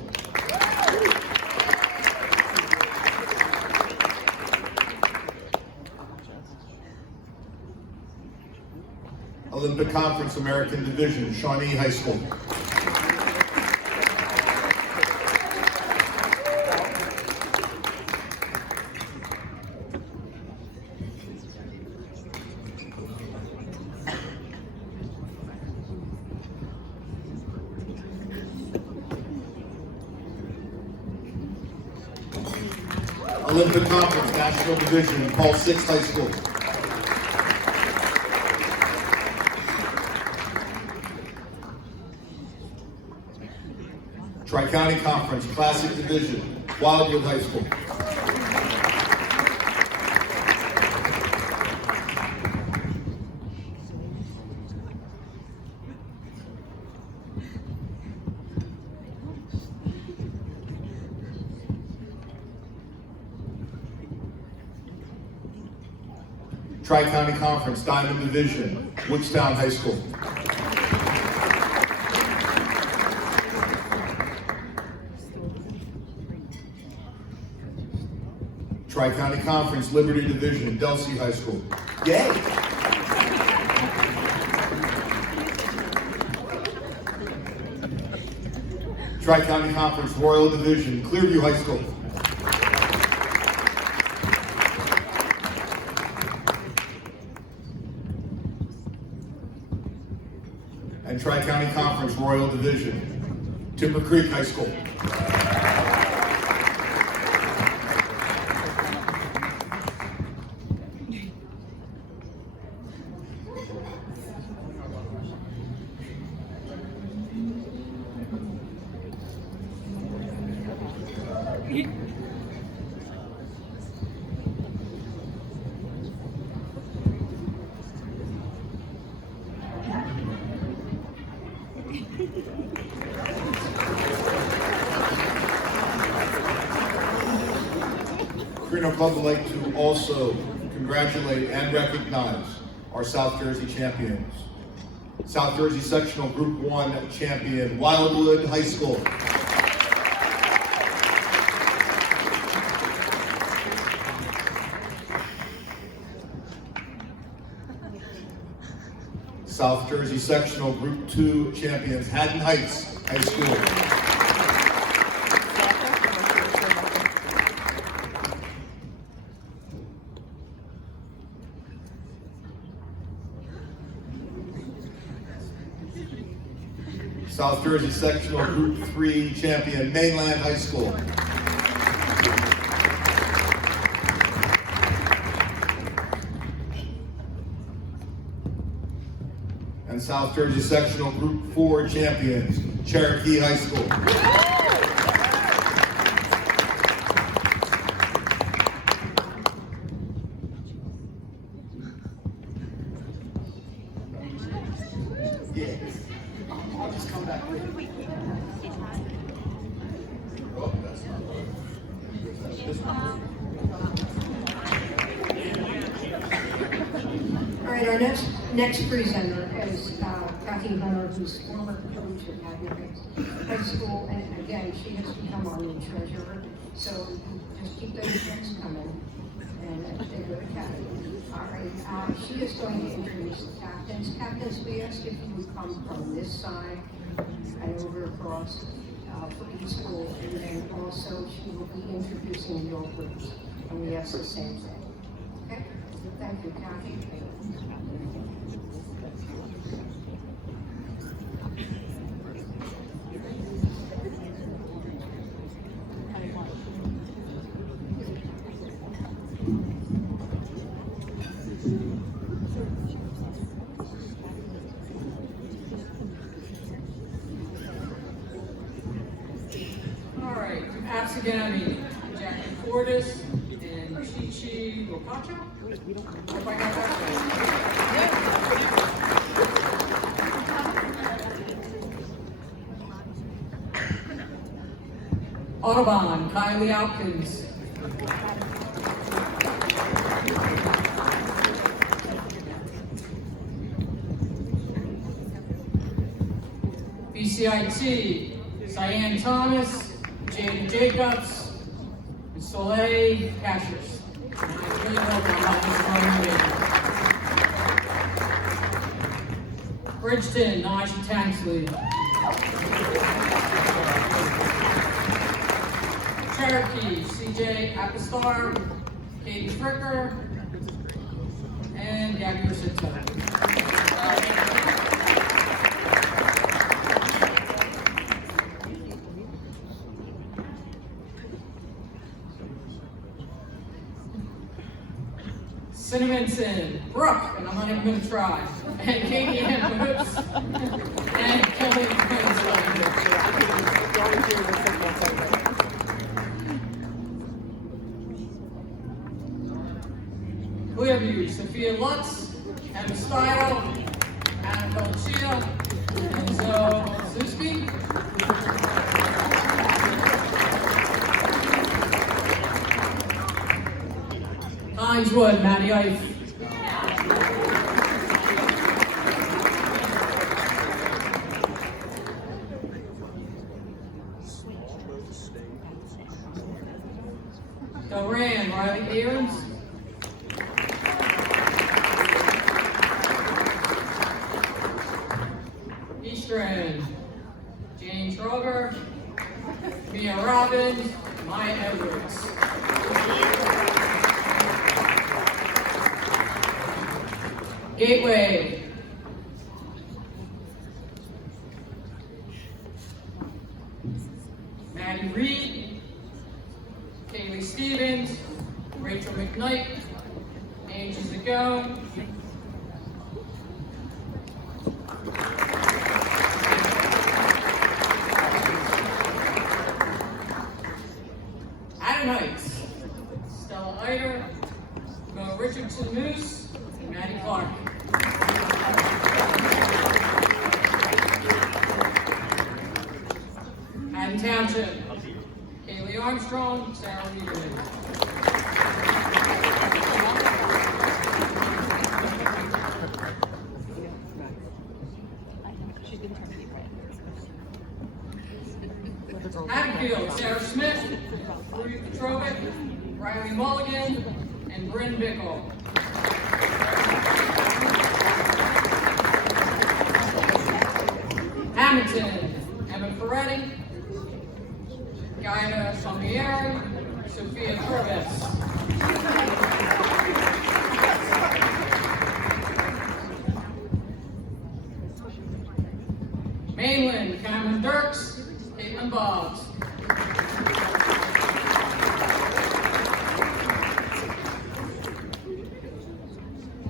Olympic Conference American Division, Shawnee High School. Olympic Conference National Division, Paul VI High School. Tri-County Conference Classic Division, Wildwood High School. Tri-County Conference Diamond Division, Woodstown High School. Tri-County Conference Liberty Division, Delsey High School. Yay! Tri-County Conference Royal Division, Clearview High School. And Tri-County Conference Royal Division, Timber Creek High School. Carino Club would like to also congratulate and recognize our South Jersey champions. South Jersey Sectional Group 1 champion, Wildwood High School. South Jersey Sectional Group 2 champions, Haddon Heights High School. South Jersey Sectional Group 3 champion, Mainland High School. And South Jersey Sectional Group 4 champions, Cherokee High School. I'll just come back with you. Oh, that's not right. This one. All right, our next presenter is Kathy Hunter, who's former coach at Banquet High School, and again, she has become our new treasurer. So just keep those checks coming, and they go to Kathy. All right, she is going to introduce the captains. Captains, we ask if you would come from this side and over across for each school, and then also she will be introducing your groups, and we ask the same thing. Okay? Thank you, Kathy. Gabby, Jackie Fortis, and Chichi Locacho. Hope I got that right. Audubon, Kylie Alkins. BCIT, Cyan Thomas, Jane Jacobs, and Soleil Cassius. I really hope I'm not Bridgeton, Najee Tansley. Cherokee, CJ Apostar, Katie Fricker, and Gabby Boggs. Cinnamonson, Brooke, and I'm not even going to try, and Katie Ann Hoops, and Kelly Clearview, Sophia Lutz, Emma Style, Anna Belchia, Enzo Zuski. Hines Wood, Maddie Ife. Ran, Riley Aarons. Eastern, James Roger, Mia Robbins, Maya Edwards. Gateway, Maddie Reed, Kaylee Stevens, Rachel McKnight, Angie Zagone, Adam Heights, Stella Eider, Mo Richardson Moose, and Maddie Clark. Haddon Township, Kaylee Armstrong, Sarah Lieberman. Hatfield, Sarah Smith, Rudy Petrovic, Riley Mulligan, and Bryn Bickle. Hamilton, Emma Ferretti, Gaida Sommieri, Sophia Purvis. Mainland, Cameron Dirks, Caitlin Boggs.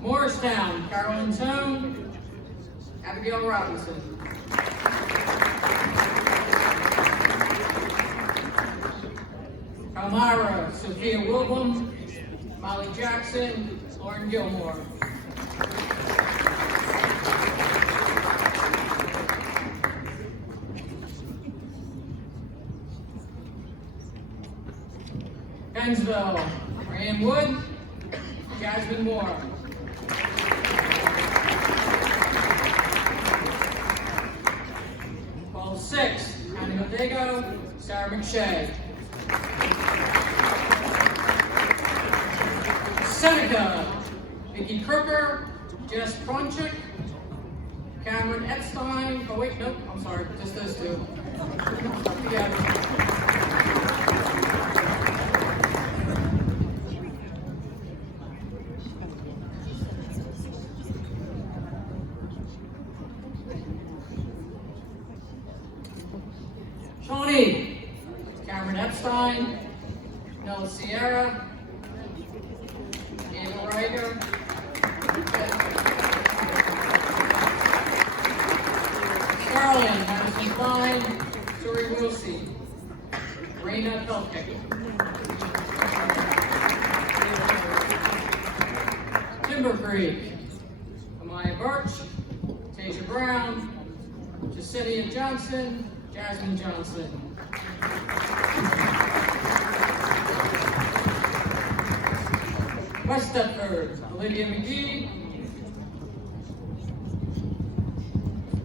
Morristown, Carolyn Tone, Abigail Robinson. Elmira, Sophia Wilbum, Molly Jackson, Lauren Gilmore. Pennsville, Ryan Wood, Jasmine Moore. Ball 6, County Dago, Sarah McShay. Seneca, Vicky Crooker, Jess Pronchik, Cameron Epstein. Oh wait, nope, I'm sorry, just those two. Together. Shawnee, Cameron Epstein, Nella Sierra, Ava Ryder, Carlin, Madison Klein, Tori Wilsey, Raina Pelkick. Timber Creek, Amaya Birch, Tasia Brown, Jacinia Johnson, Jasmine Johnson. West Stepford, Olivia McGee,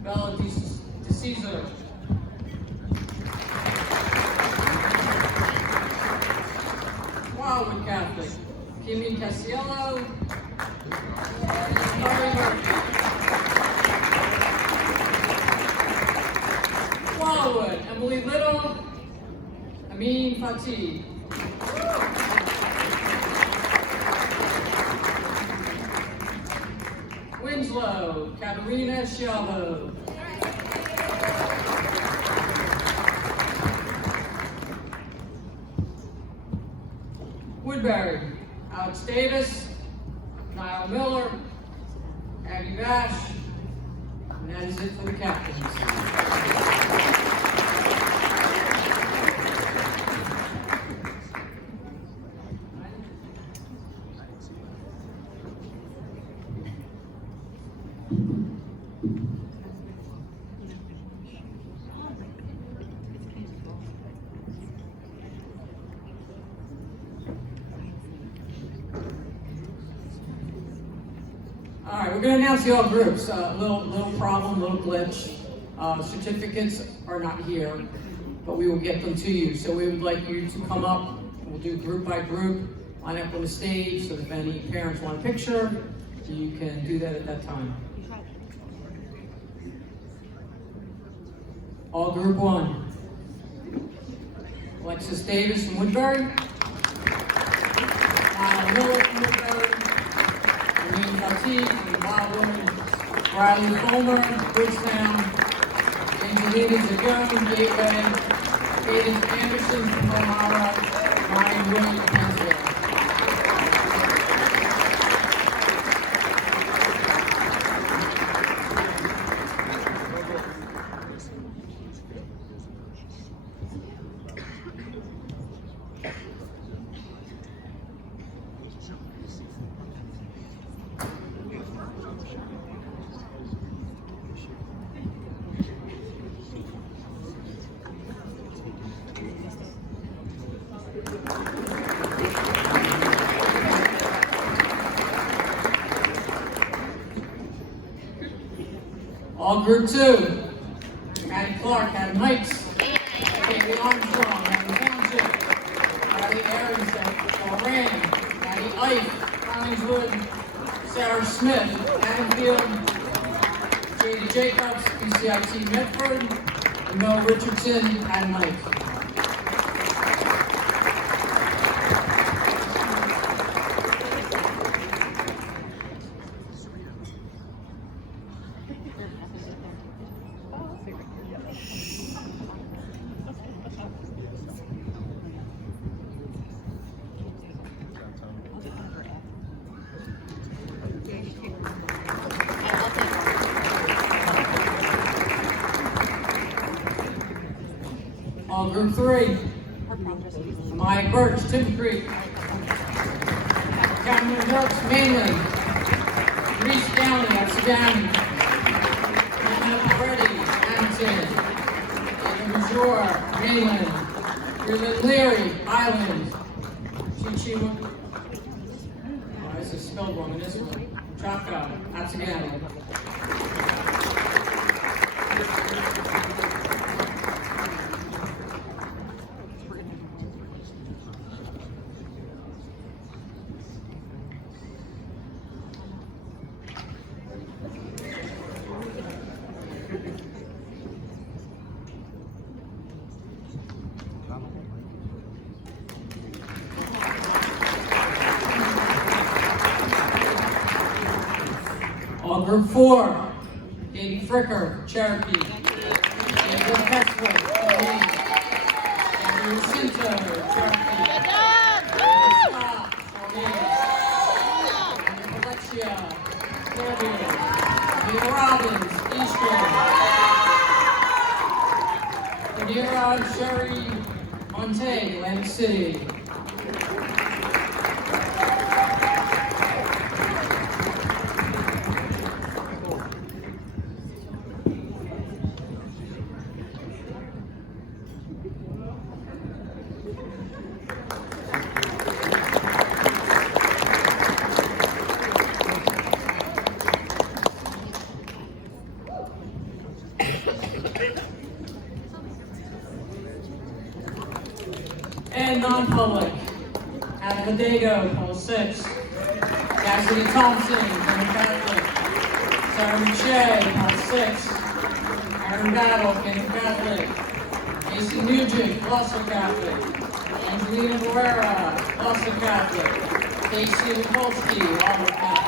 Bella DeCesar. Wildwood Catholic, Kimmy Casiello, Laurie Murphy. Wildwood, Emily Little, Amin Fatih. Winslow, Katerina Schiavo. Woodbury, Alex Davis, Niall Miller, Abby Bash, and that is it for the captains. All right, we're going to announce the all groups. Little problem, little glitch. Certificates are not here, but we will get them to you. So we would like you to come up We'll do group by group, line up on the stage, so if any parents want a picture, you can do that at that time. All group one. Alexis Davis from Woodbury. Lyle Miller from Woodbury. Lorraine Fatih from Wildwood. Riley Fulmer, Bridgetown. Angelina Zagone, Gateway. Hayden Anderson from Elmira. Ryan Wood, Pennsylvania. All group two. Maddie Clark, Adam Heights. Katie Armstrong, Adam Township. Riley Aronson, Lorraine. Maddie Ife, Collingswood. Sarah Smith, Adam Field. Jada Jacobs, PCIT Medford. And Mel Richardson, Adam Heights. All group three. Maya Birch, Timber Creek. Cameron Dirks, Mainland. Reese Downey, Amsterdam. Anna Peretti, Hamilton. Ava Major, Mainland. Ryland Leary, Island. Chichi, oh, this is spelled wrong in this one. Chaka, Amsterdam. All group four. Davey Fricker, Cherokee. Andrew Kessler, Maine. Andrew Jacinto, Cherokee. Andrew Scott, Maine. Andrew Alexia, Fairfield. Neil Robbins, Eastern. Nadira Sherry Monte, Atlantic City. And non-public. Adam Bodego, Paul 6. Cassidy Thompson, Roman Catholic. Sarah Miche, Paul 6. Aaron Battle, Catholic Catholic. Mason Nugent, Gloucester Catholic. Angelina Herrera, Gloucester Catholic. Casey Mikulski, Walworth Catholic.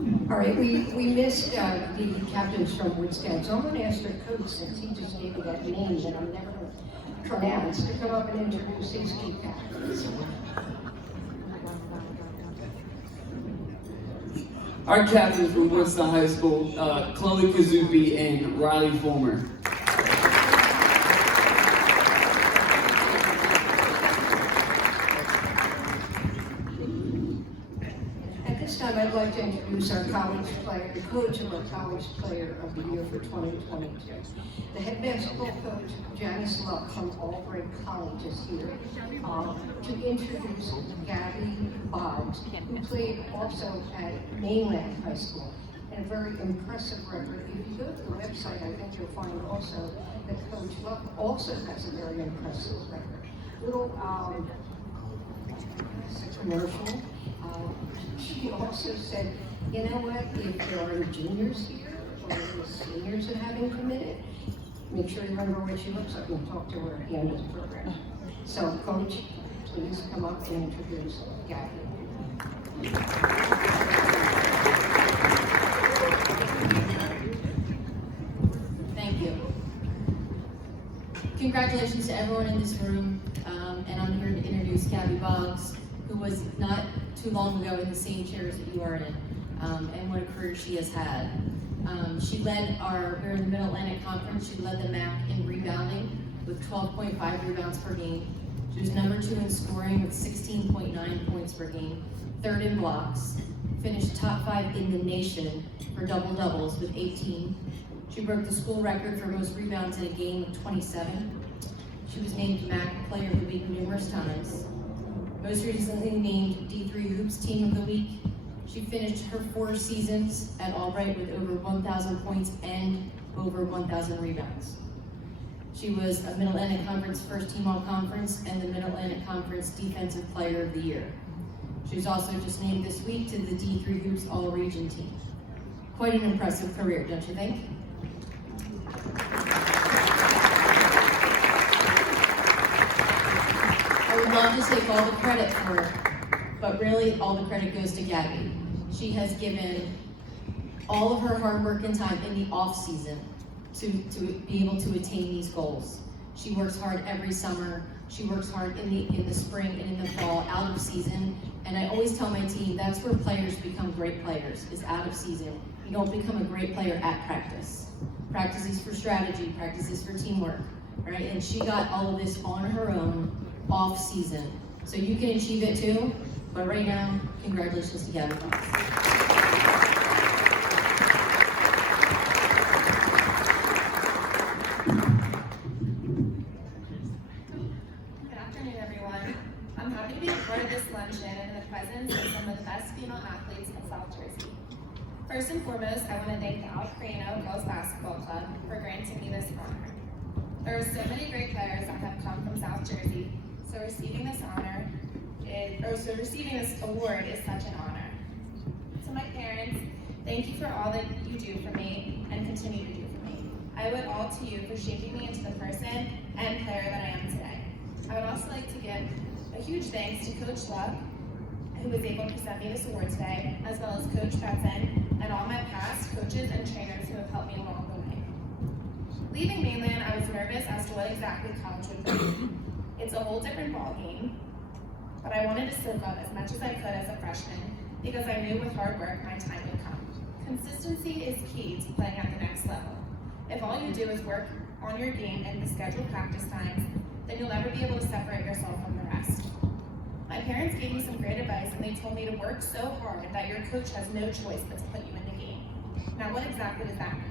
All right, we missed the captains from Woodstead, so I'm going to ask their coach, since he just gave me that name that I'm never going to pronounce, to come up and introduce his key captains. Our captains from Woodstock High School, Chloe Kazupi and Riley Fulmer. At this time, I'd like to introduce our college player, the coach of our College Player of the Year for 2022. The head basketball coach, Janice Luck from Albright College, is here to introduce Gabby Boggs, who played also at Mainland High School. And a very impressive record. If you go to the website, I think you'll find also that Coach Luck also has a very impressive record. Little commercial. She also said, you know what, if there are juniors here or the seniors that haven't committed, make sure you remember what she looks like and talk to her at the end of the program. So, Coach, please come up and introduce Gabby. Thank you. Congratulations to everyone in this room, and I'm here to introduce Gabby Boggs, who was not too long ago in the same chairs that you are in, and what a career she has had. She led we're in the Middle Atlantic Conference, she led the MAC in rebounding with 12.5 rebounds per game. She was number 2 in scoring with 16.9 points per game, 3rd in blocks, finished top 5 in the nation for double-doubles with 18. She broke the school record for most rebounds in a game with 27. She was named MAC Player of the Week numerous times. Most recently named D3 Hoops Team of the Week. She finished her 4 seasons at Albright with over 1,000 points and over 1,000 rebounds. She was a Mid-Atlantic Conference First Team All-Conference and the Mid-Atlantic Conference Defensive Player of the Year. She was also just named this week to the D3 Hoops All-Region Team. Quite an impressive career, don't you think? I would love to take all the credit for it, but really all the credit goes to Gabby. She has given all of her hard work and time in the off season to be able to attain these goals. She works hard every summer. She works hard in the spring and in the fall, out of season. And I always tell my team, that's where players become great players, is out of season. You don't become a great player at practice. Practice is for strategy, practice is for teamwork, right? And she got all of this on her own, off season. So you can achieve it too, but right now, congratulations to Gabby Boggs. Good afternoon, everyone. I'm happy to be a part of this luncheon and in the presence of some of the best female athletes in South Jersey. First and foremost, I want to thank the Carino Girls Basketball Club for granting me this honor. There are so many great players that have come from South Jersey, so receiving this award is such an honor. To my parents, thank you for all that you do for me and continue to do for me. I owe it all to you for shaping me into the person and player that I am today. I would also like to give a huge thanks to Coach Luck, who was able to present me this award today, as well as Coach Betson and all my past coaches and trainers who have helped me along the way. Leaving Mainland, I was nervous as to what exactly college would be. It's a whole different ballgame, but I wanted to soak up as much as I could as a freshman because I knew with hard work my time would come. Consistency is key to playing at the next level. If all you do is work on your game and the scheduled practice times, then you'll never be able to separate yourself from the rest. My parents gave me some great advice and they told me to work so hard that your coach has no choice but to put you in the game. Now what exactly does that mean?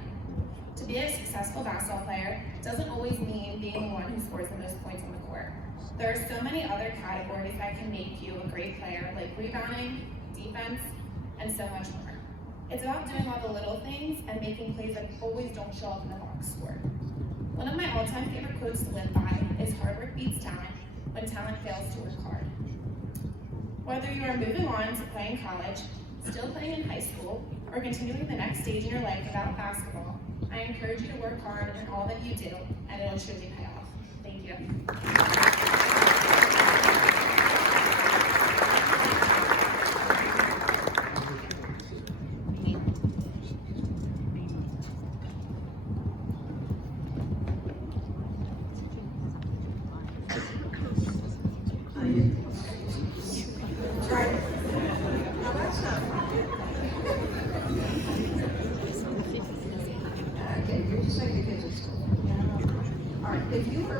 To be a successful basketball player doesn't always mean being the one who scores the most points on the court. There are so many other categories that can make you a great player, like rebounding, defense, and so much more. It's about doing all the little things and making plays that always don't show up in the box score. One of my all-time favorite quotes to live by is hard work beats talent when talent fails to work hard. Whether you are moving on to play in college, still playing in high school, or continuing the next stage in your life without basketball, I encourage you to work hard in all that you do, and it'll truly pay off. Thank you.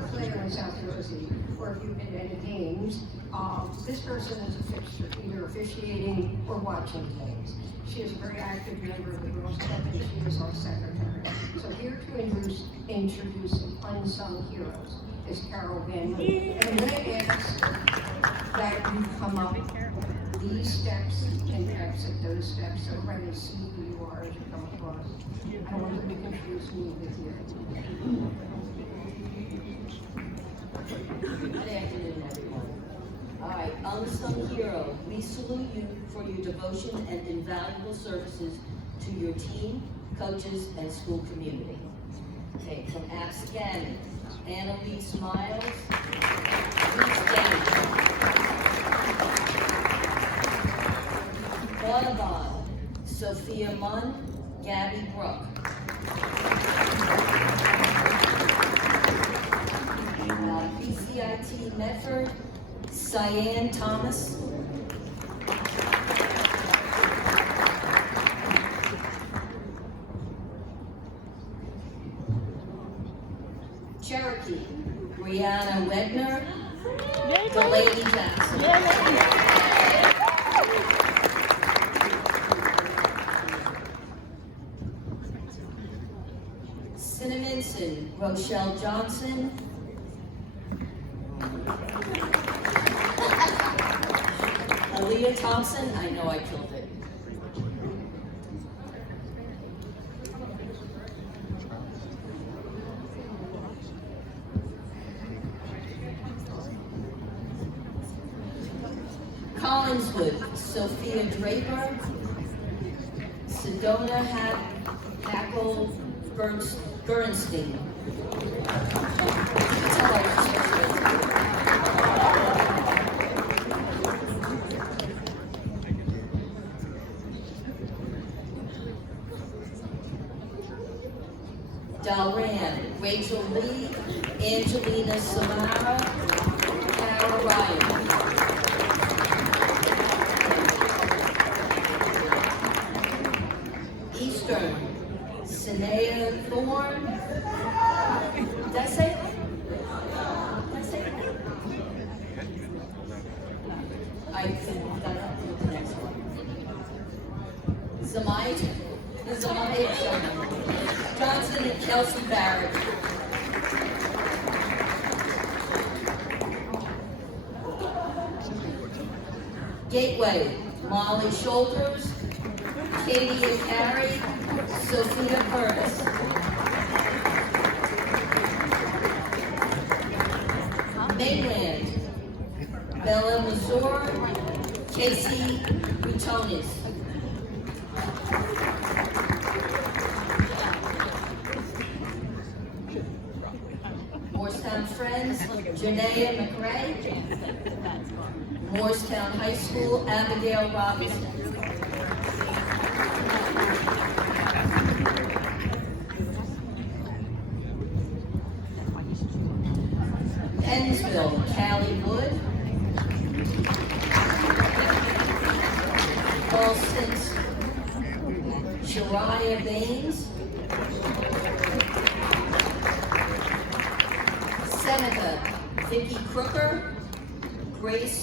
player in South Jersey, or if you've been to any games, this person is a fixture, either officiating or watching games. She is a very active member of the Girls Club, and she is our secretary. So here to introduce some unsung heroes is Carol Van Lee. And I'm going to ask that you come up these steps and exit those steps so everybody see who you are as you come across. I don't want them to confuse me with you. Good afternoon, everyone. All right, unsung hero, we salute you for your devotion and invaluable services to your team, coaches, and school community. Okay, from Absgammon, Annalise Miles, Reese Denny, Audubon, Sophia Munn, Gabby Brook. BCIT Medford, Cyan Thomas. Cherokee, Brianna Wegner, Delaney Jackson. Cinnaminson, Rochelle Johnson. Aaliyah Thompson, I know I killed it. Collinswood, Sophia Draper, Sedona Hackle Bernstein. Dalran, Rachel Lee, Angelina Samara, Kara Ryan. Eastern, Sinea Thorne. Did I say? I think that's the next one. Zamite Johnson and Kelsey Barrett. Gateway, Molly Shoulders, Katie and Carrie, Sophia Curtis. Mainland, Bella Mazur, Casey Rutonis. Morristown Friends, Janaea McRae. Morristown High School, Abigail Robinson. Pennsville, Callie Wood. Boston, Shariah Baines. Seneca, Vicki Crooker. Grace.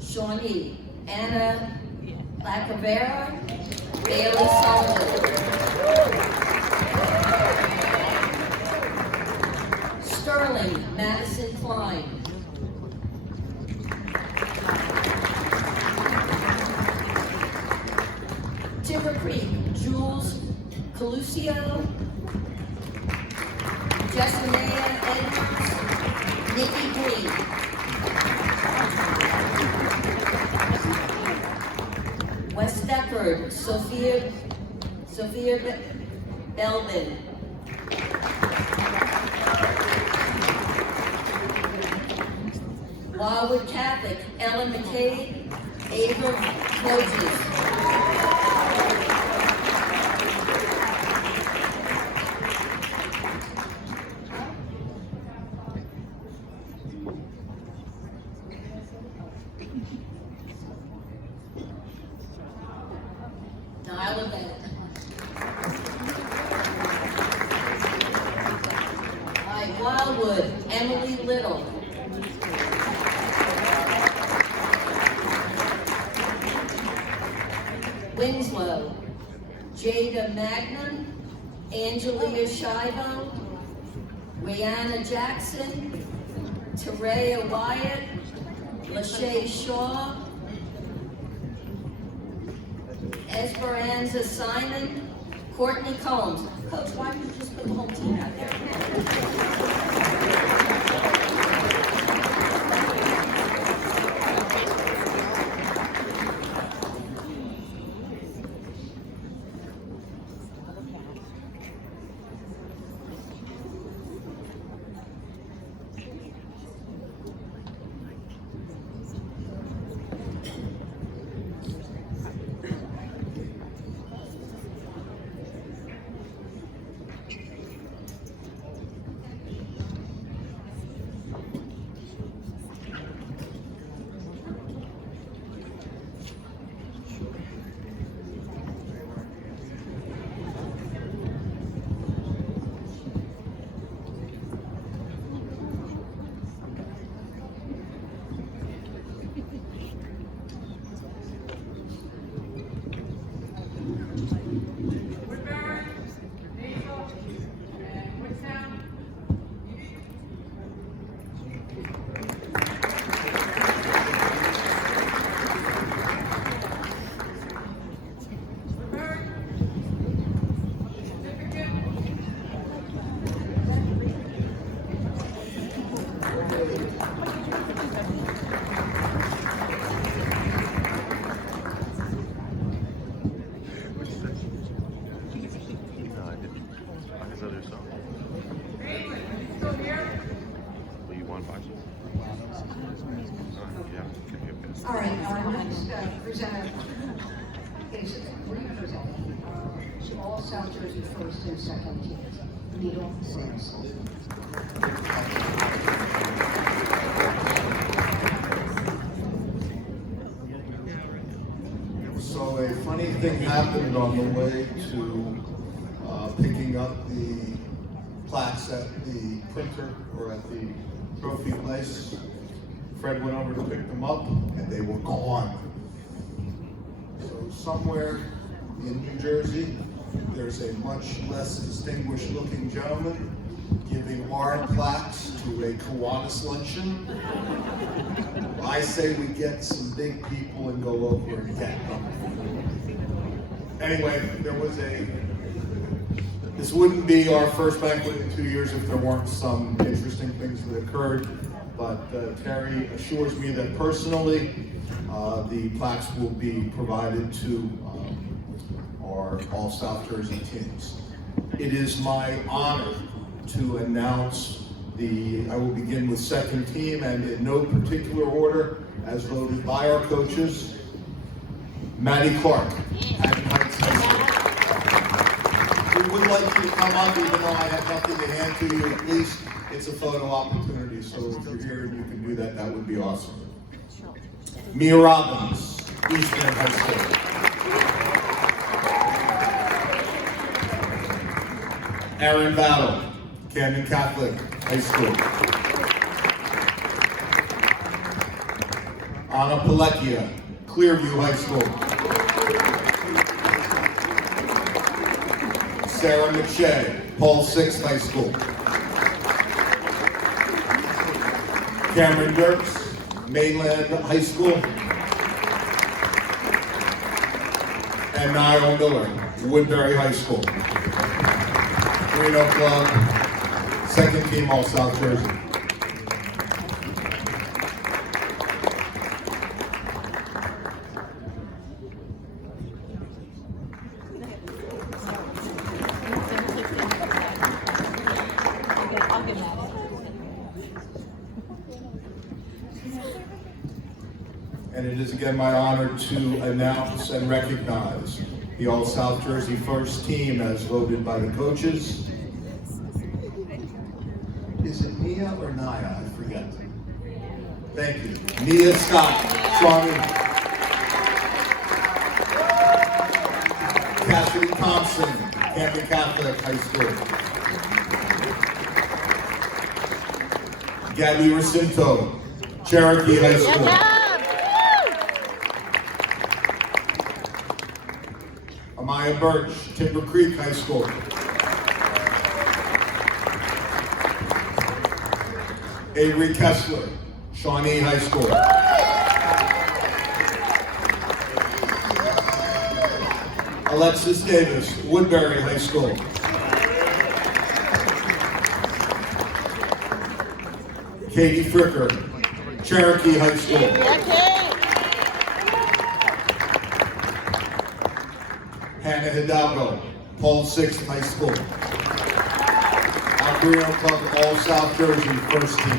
Shawnee, Anna Lacavera, Bailey Sullivan. Sterling, Madison Klein. Timber Creek, Jules Calusio, Jessamea Edwards, Nikki Green. West Deptford, Sophia Belvin. Wildwood Catholic, Ellen McCabe, Ava Cloges. Wildwood, Emily Little. Winslow, Jada Magnum, Angelia Shivo, Rihanna Jackson, Terea Wyatt, Lachey Shaw, Esperanza Simon, Courtney Combs. Coach, why don't you just put the whole team out there? All right, next presenter is representing all South Jersey first and second teams. Nikki Velez. So a funny thing happened on the way to picking up the plaques at the printer or at the trophy place. Fred went over to pick them up and they were gone. So somewhere in New Jersey, there's a much less distinguished looking gentleman giving our plaques to a Kiwanis luncheon. I say we get some big people and go over and get them. Anyway, this wouldn't be our first banquet in 2 years if there weren't some interesting things that occurred. But Terry assures me that personally, the plaques will be provided to our all South Jersey teams. It is my honor to announce I will begin with second team, and in no particular order, as voted by our coaches, Maddie Clark, Haddon Heights High School. We would like you to come up, even though I have nothing to hand to you. At least it's a photo opportunity, so if you're here and you can do that, that would be awesome. Mia Robbins, East End High School. Aaron Battle, Camden Catholic High School. Anna Pilecchia, Clearview High School. Sarah McShay, Paul Six High School. Cameron Dirks, Mainland High School. And Niall Miller, Woodbury High School. Carino Club, second team all South Jersey. And it is again my honor to announce and recognize the all South Jersey first team as voted by the coaches. Is it Nia or Naya? I forget. Thank you. Nia Scott, Charlie. Cassidy Thompson, Camden Catholic High School. Gabby Boggs, Cherokee High School. Amaya Birch, Timber Creek High School. Avery Kessler, Shawnee High School. Alexis Davis, Woodbury High School. Katie Fricker, Cherokee High School. Hannah Hidalgo, Paul Sixth High School. Our Carino Club All South Jersey first team.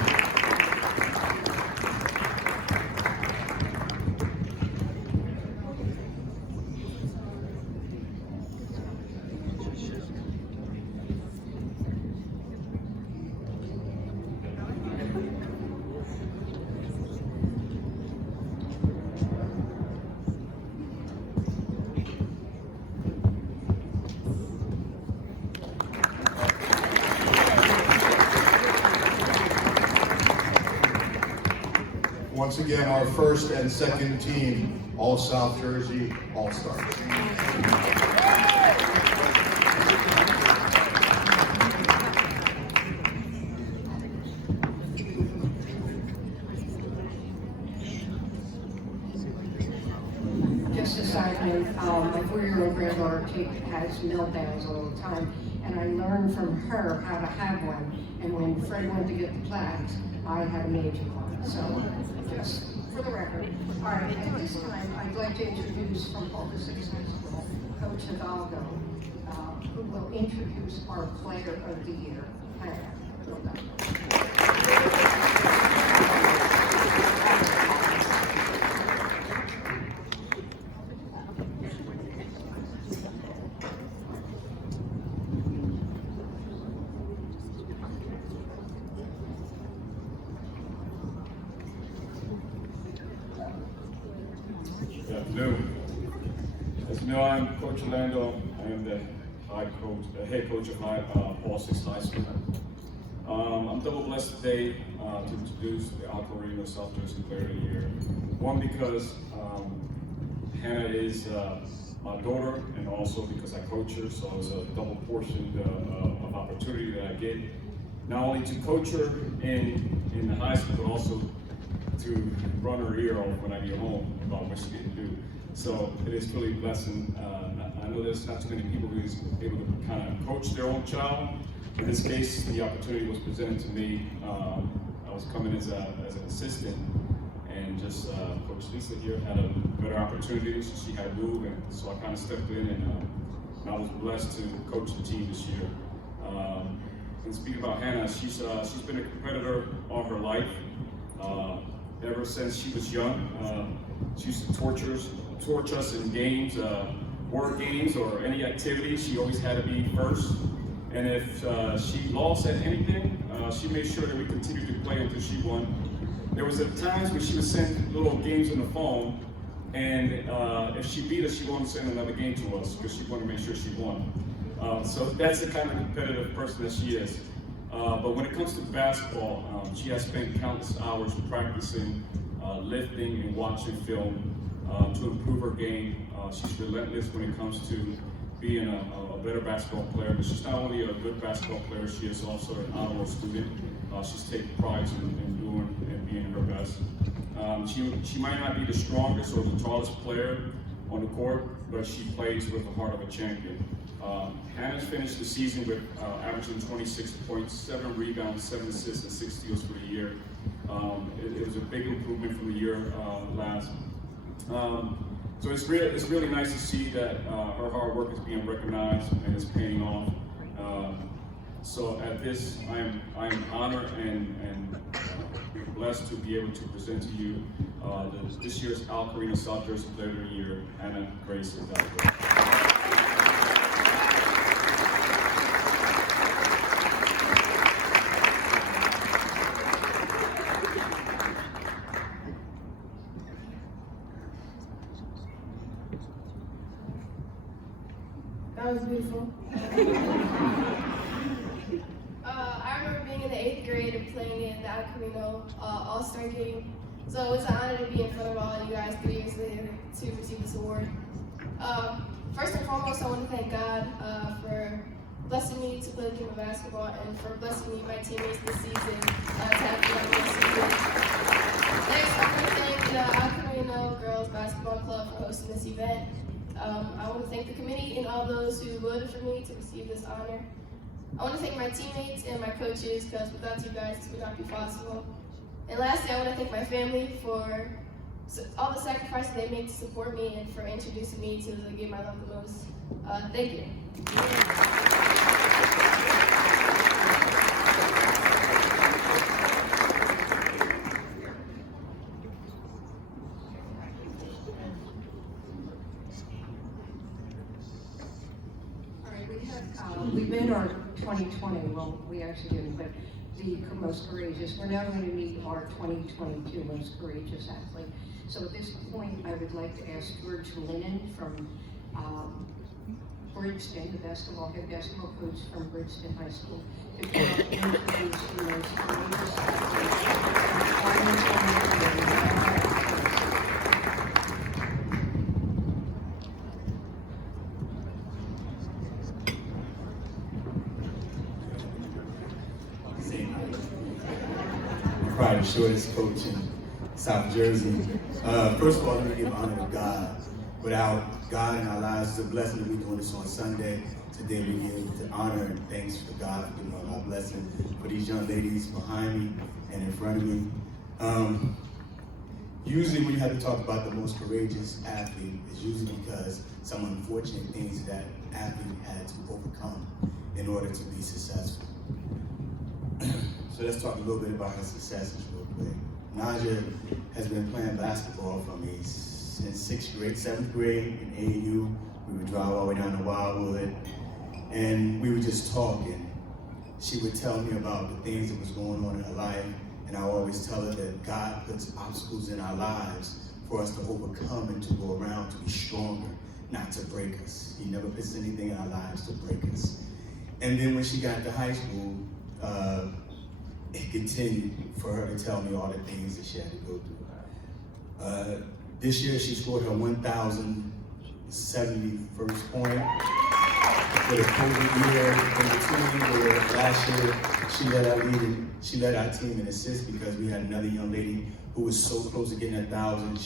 Once again, our first and second team, All South Jersey All-Stars. Just a side note, my 4-year-old granddaughter Kate has meltdowns all the time, and I learned from her how to have one. And when Fred went to get the plaques, I had a major one. So, just for the record. All right, at this time, I'd like to introduce from Boca Six High School, Coach Hidalgo, who will introduce our Player of the Year, Hannah Hidalgo. Good afternoon. As you know, I'm Coach Orlando. I am the head coach of Paul Sixth High School. I'm double blessed today to introduce the Carino South Jersey Player of the Year. One, because Hannah is my daughter, and also because I coach her, so it's a double portion of opportunity that I get, not only to coach her in the high school, but also to run her ear off when I get home about what she didn't do. So it is truly a blessing. I know there's not too many people who is able to kind of coach their own child. In this case, the opportunity was presented to me. I was coming as an assistant, and just Coach Lisa here had a better opportunity, so she had to move, and so I kind of stepped in, and I was blessed to coach the team this year. And speaking about Hannah, she's been a competitor all her life. Ever since she was young, she used to torch us in games, word games, or any activity. She always had to be first. And if she lost at anything, she made sure that we continued to play until she won. There was times when she would send little games on the phone, and if she beat us, she wanted to send another game to us because she wanted to make sure she won. So that's the kind of competitive person that she is. But when it comes to basketball, she has spent countless hours practicing, lifting, and watching film to improve her game. She's relentless when it comes to being a better basketball player. But she's not only a good basketball player, she is also an honor student. She's taken pride in doing and being her best. She might not be the strongest or the tallest player on the court, but she plays with the heart of a champion. Hannah's finished the season with averaging 26 points, 7 rebounds, 7 assists, and 6 steals for the year. It was a big improvement from the year last. So it's really nice to see that her hard work is being recognized and is paying off. So at this, I am honored and blessed to be able to present to you this year's Carino South Jersey Player of the Year, Hannah Grace Hidalgo. That was beautiful. I remember being in the 8th grade and playing in the Carino All-Star game. So it's an honor to be in front of all of you guys 3 years later to receive this award. First and foremost, I want to thank God for blessing me to play the game of basketball and for blessing me and my teammates this season to have me on this season. Next, I want to thank the Carino Girls Basketball Club for hosting this event. I want to thank the committee and all those who voted for me to receive this honor. I want to thank my teammates and my coaches, because without you guys, this would not be possible. And lastly, I want to thank my family for all the sacrifices they make to support me and for introducing me to the game I love the most. Thank you. We made our 2020, well, we actually didn't, but the most courageous. We're now going to meet our 2022 most courageous athlete. So at this point, I would like to ask George Lennon from Bridgeton, the head basketball coach from Bridgeton High School, to come up and introduce the most courageous athlete. Probably the shortest coach in South Jersey. First of all, let me give honor to God. Without God in our lives, it's a blessing to be doing this on Sunday. Today we give the honor and thanks for God for giving our blessing for these young ladies behind me and in front of me. Usually when you have to talk about the most courageous athlete, it's usually because some unfortunate things that athlete had to overcome in order to be successful. So let's talk a little bit about her successes real quick. Naja has been playing basketball for me since 7th grade in AAU. We would drive all the way down to Wildwood, and we would just talk, and she would tell me about the things that was going on in her life, and I always tell her that God puts obstacles in our lives for us to overcome and to go around to be stronger, not to break us. He never puts anything in our lives to break us. And then when she got to high school, it continued for her to tell me all the things that she had to go through. This year she scored her 1,071st point for the COVID year in between, where last year she led our team in assists because we had another young lady who was so close to getting 1,000.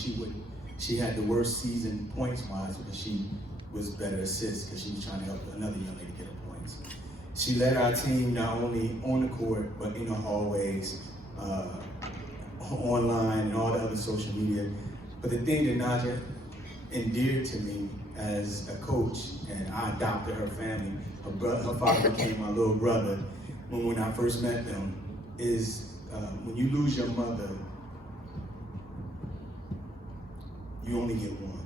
She had the worst season points-wise because she was better assists because she was trying to help another young lady get her points. She led our team not only on the court, but in the hallways, online, and all the other social media. But the thing that Naja endeared to me as a coach, and I adopted her family, her father became my little brother when I first met them, is when you lose your mother, you only get one.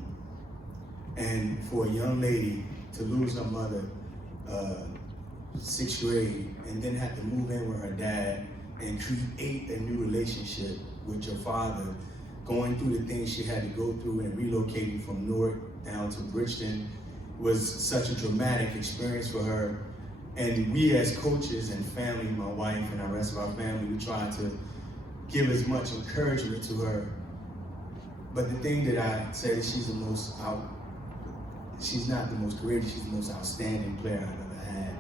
And for a young lady to lose her mother, 6th grade, and then have to move in with her dad and create a new relationship with your father, going through the things she had to go through and relocating from Newark down to Bridgeton was such a dramatic experience for her. And we as coaches and family, my wife and the rest of our family, we try to give as much encouragement to her. But the thing that I say that she's not the most courageous, she's the most outstanding player I've ever had.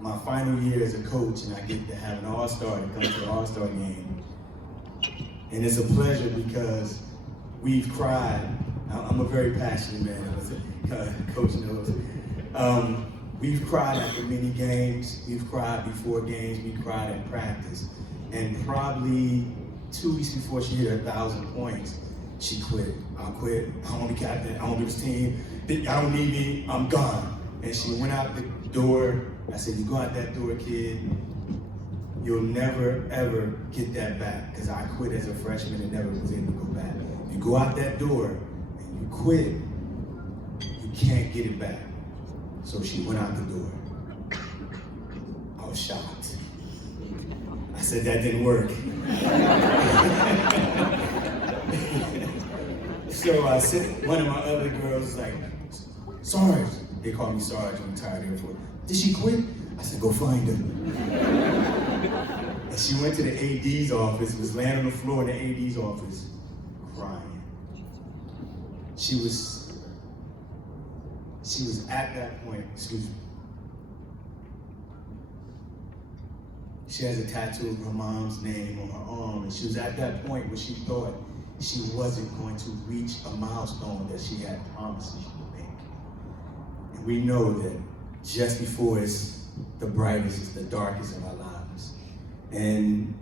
My final year as a coach, and I get to have an all-star to come to the all-star game. And it's a pleasure because we've cried. I'm a very passionate man, as Coach knows. We've cried after many games, we've cried before games, we cried in practice. And probably 2 weeks before she hit her 1,000 points, she quit. I'll quit, I won't be captain, I won't be this team, I don't need me, I'm gone. And she went out the door. I said, you go out that door, kid, you'll never, ever get that back. Because I quit as a freshman and never was able to go back. You go out that door and you quit, you can't get it back. So she went out the door. I was shocked. I said, that didn't work. So I said, one of my other girls was like, Sarge. They call me Sarge, I'm tired of it. Did she quit? I said, go find her. she went to the AD's office, was laying on the floor in the AD's office, crying. She was at that point, excuse me. She has a tattoo of her mom's name on her arm, and she was at that point where she thought she wasn't going to reach a milestone that she had promised she would make. And we know that just before it's the brightest, it's the darkest in our lives. And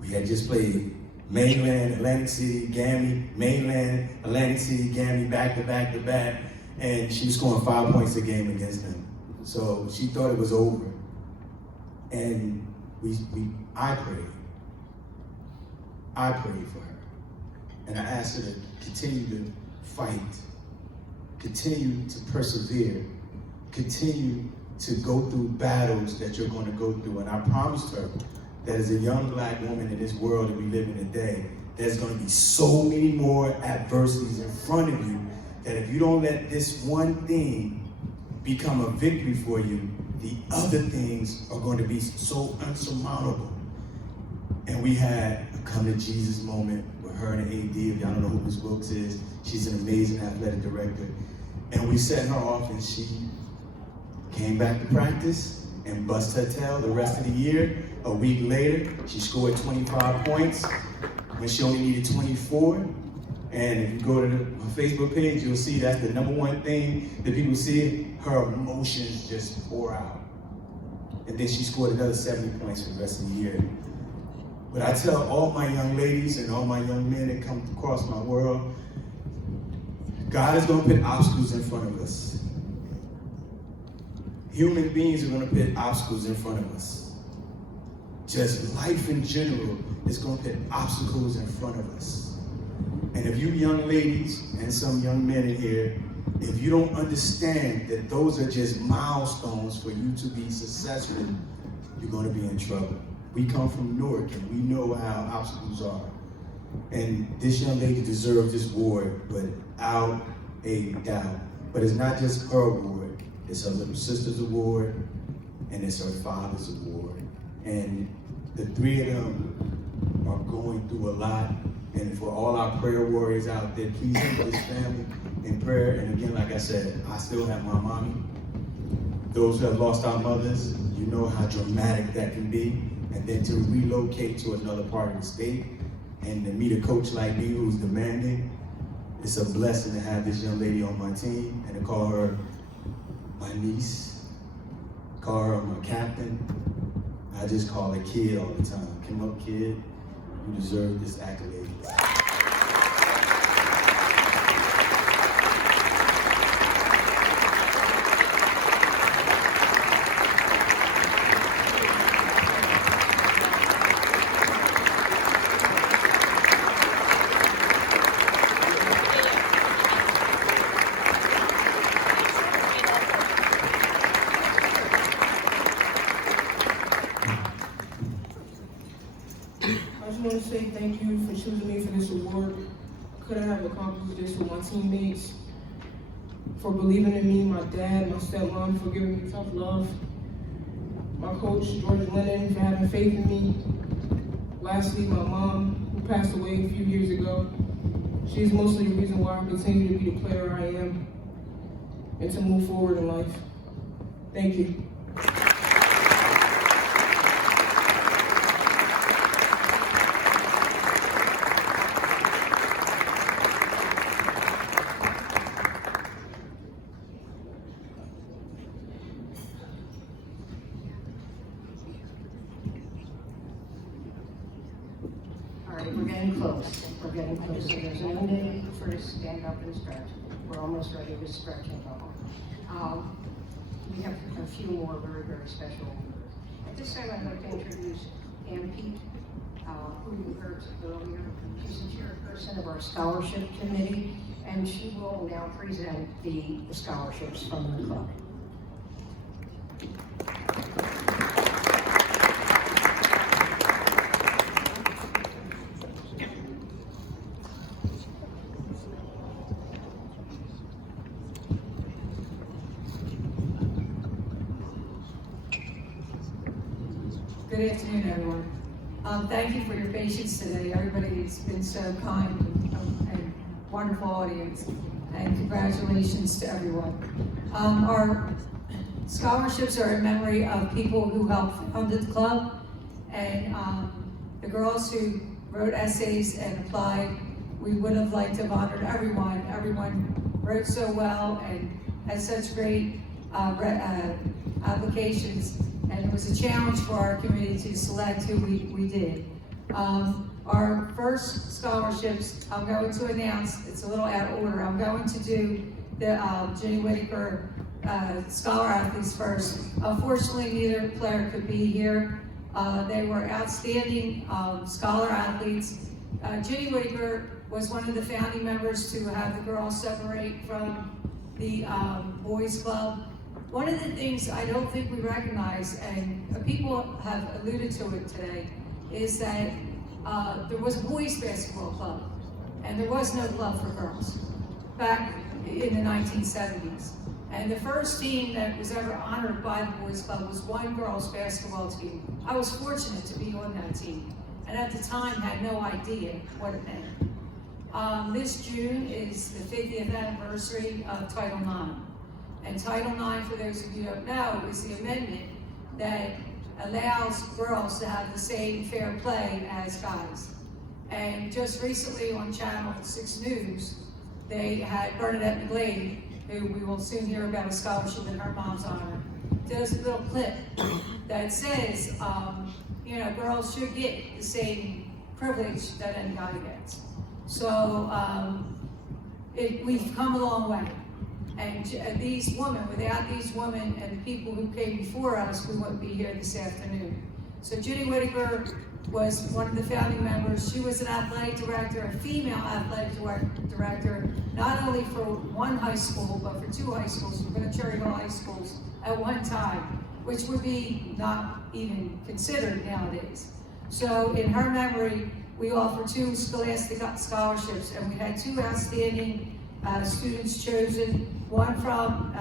we had just played Mainland, Atlantic City, Gabby, Mainland, Atlantic City, Gabby, back to back to back, and she was scoring 5 points a game against them. So she thought it was over. And I prayed for her. And I asked her to continue to fight, continue to persevere, continue to go through battles that you're going to go through. And I promised her that as a young black woman in this world that we live in today, there's going to be so many more adversities in front of you that if you don't let this one thing become a victory for you, the other things are going to be so unsurmountable. And we had a come to Jesus moment with her and the AD. If y'all don't know who Ms. Wilkes is, she's an amazing athletic director. And we sent her off and she came back to practice and bust her tail the rest of the year. A week later, she scored 25 points when she only needed 24. And if you go to her Facebook page, you'll see that's the #1 thing that people see. Her emotions just pour out. And then she scored another 70 points for the rest of the year. But I tell all my young ladies and all my young men that come across my world, God is going to put obstacles in front of us. Human beings are going to put obstacles in front of us. Just life in general is going to put obstacles in front of us. And if you young ladies and some young men in here, if you don't understand that those are just milestones for you to be successful, you're going to be in trouble. We come from Newark and we know how obstacles are. And this young lady deserves this award without a doubt. But it's not just her award, it's her little sister's award and it's her father's award. And the three of them are going through a lot. And for all our prayer warriors out there, please keep this family in prayer. And again, like I said, I still have my mommy. Those who have lost our mothers, you know how dramatic that can be. And then to relocate to another part of the state and to meet a coach like me who's demanding, it's a blessing to have this young lady on my team and to call her my niece, call her my captain. I just call her kid all the time. Come up, kid. You deserve this accolade. I just want to say thank you for choosing me for this award. Couldn't have accomplished this with my teammates, for believing in me, my dad, my stepmom for giving me tough love, my coach, George Lennon, for having faith in me. Lastly, my mom, who passed away a few years ago. She's mostly the reason why I continue to be the player I am and to move forward in life. Thank you. All right, we're getting close. We're getting close. So there's no need for to stand up and stretch. We're almost ready to stretch and go. We have a few more very, very special members. At this time, I'd like to introduce Ann Pete, who you heard earlier. She's the chairperson of our scholarship committee, and she will now present the scholarships from the club. Good afternoon, everyone. Thank you for your patience today. Everybody's been so kind and wonderful audience. And congratulations to everyone. Our scholarships are in memory of people who helped found the club, and the girls who wrote essays and applied. We would have liked to have honored everyone. Everyone wrote so well and had such great applications, and it was a challenge for our committee to select who we did. Our first scholarships, I'm going to announce, it's a little out of order, I'm going to do the Ginny Whittaker Scholar Athletes first. Unfortunately, neither player could be here. They were outstanding scholar athletes. Ginny Whittaker was one of the founding members to have the girls separate from the boys club. One of the things I don't think we recognize, and people have alluded to it today, is that there was a boys basketball club, and there was no club for girls back in the 1970s. And the first team that was ever honored by the boys club was one girls basketball team. I was fortunate to be on that team, and at the time had no idea what it meant. This June is the 50th anniversary of Title IX. And Title IX, for those of you who don't know, is the amendment that allows girls to have the same fair play as guys. And just recently on Channel 6 News, they had Bernadette McGlade, who we will soon hear about a scholarship in her mom's honor, did us a little clip that says, girls should get the same privilege that any guy gets. So we've come a long way. And these women, without these women and people who came before us, we wouldn't be here this afternoon. So Ginny Whittaker was one of the founding members. She was an athletic director, a female athletic director, not only for one high school, but for two high schools, for the Cherry Hill High Schools at one time, which would be not even considered nowadays. So in her memory, we offer 2 scholastic scholarships, and we had 2 outstanding students chosen, one from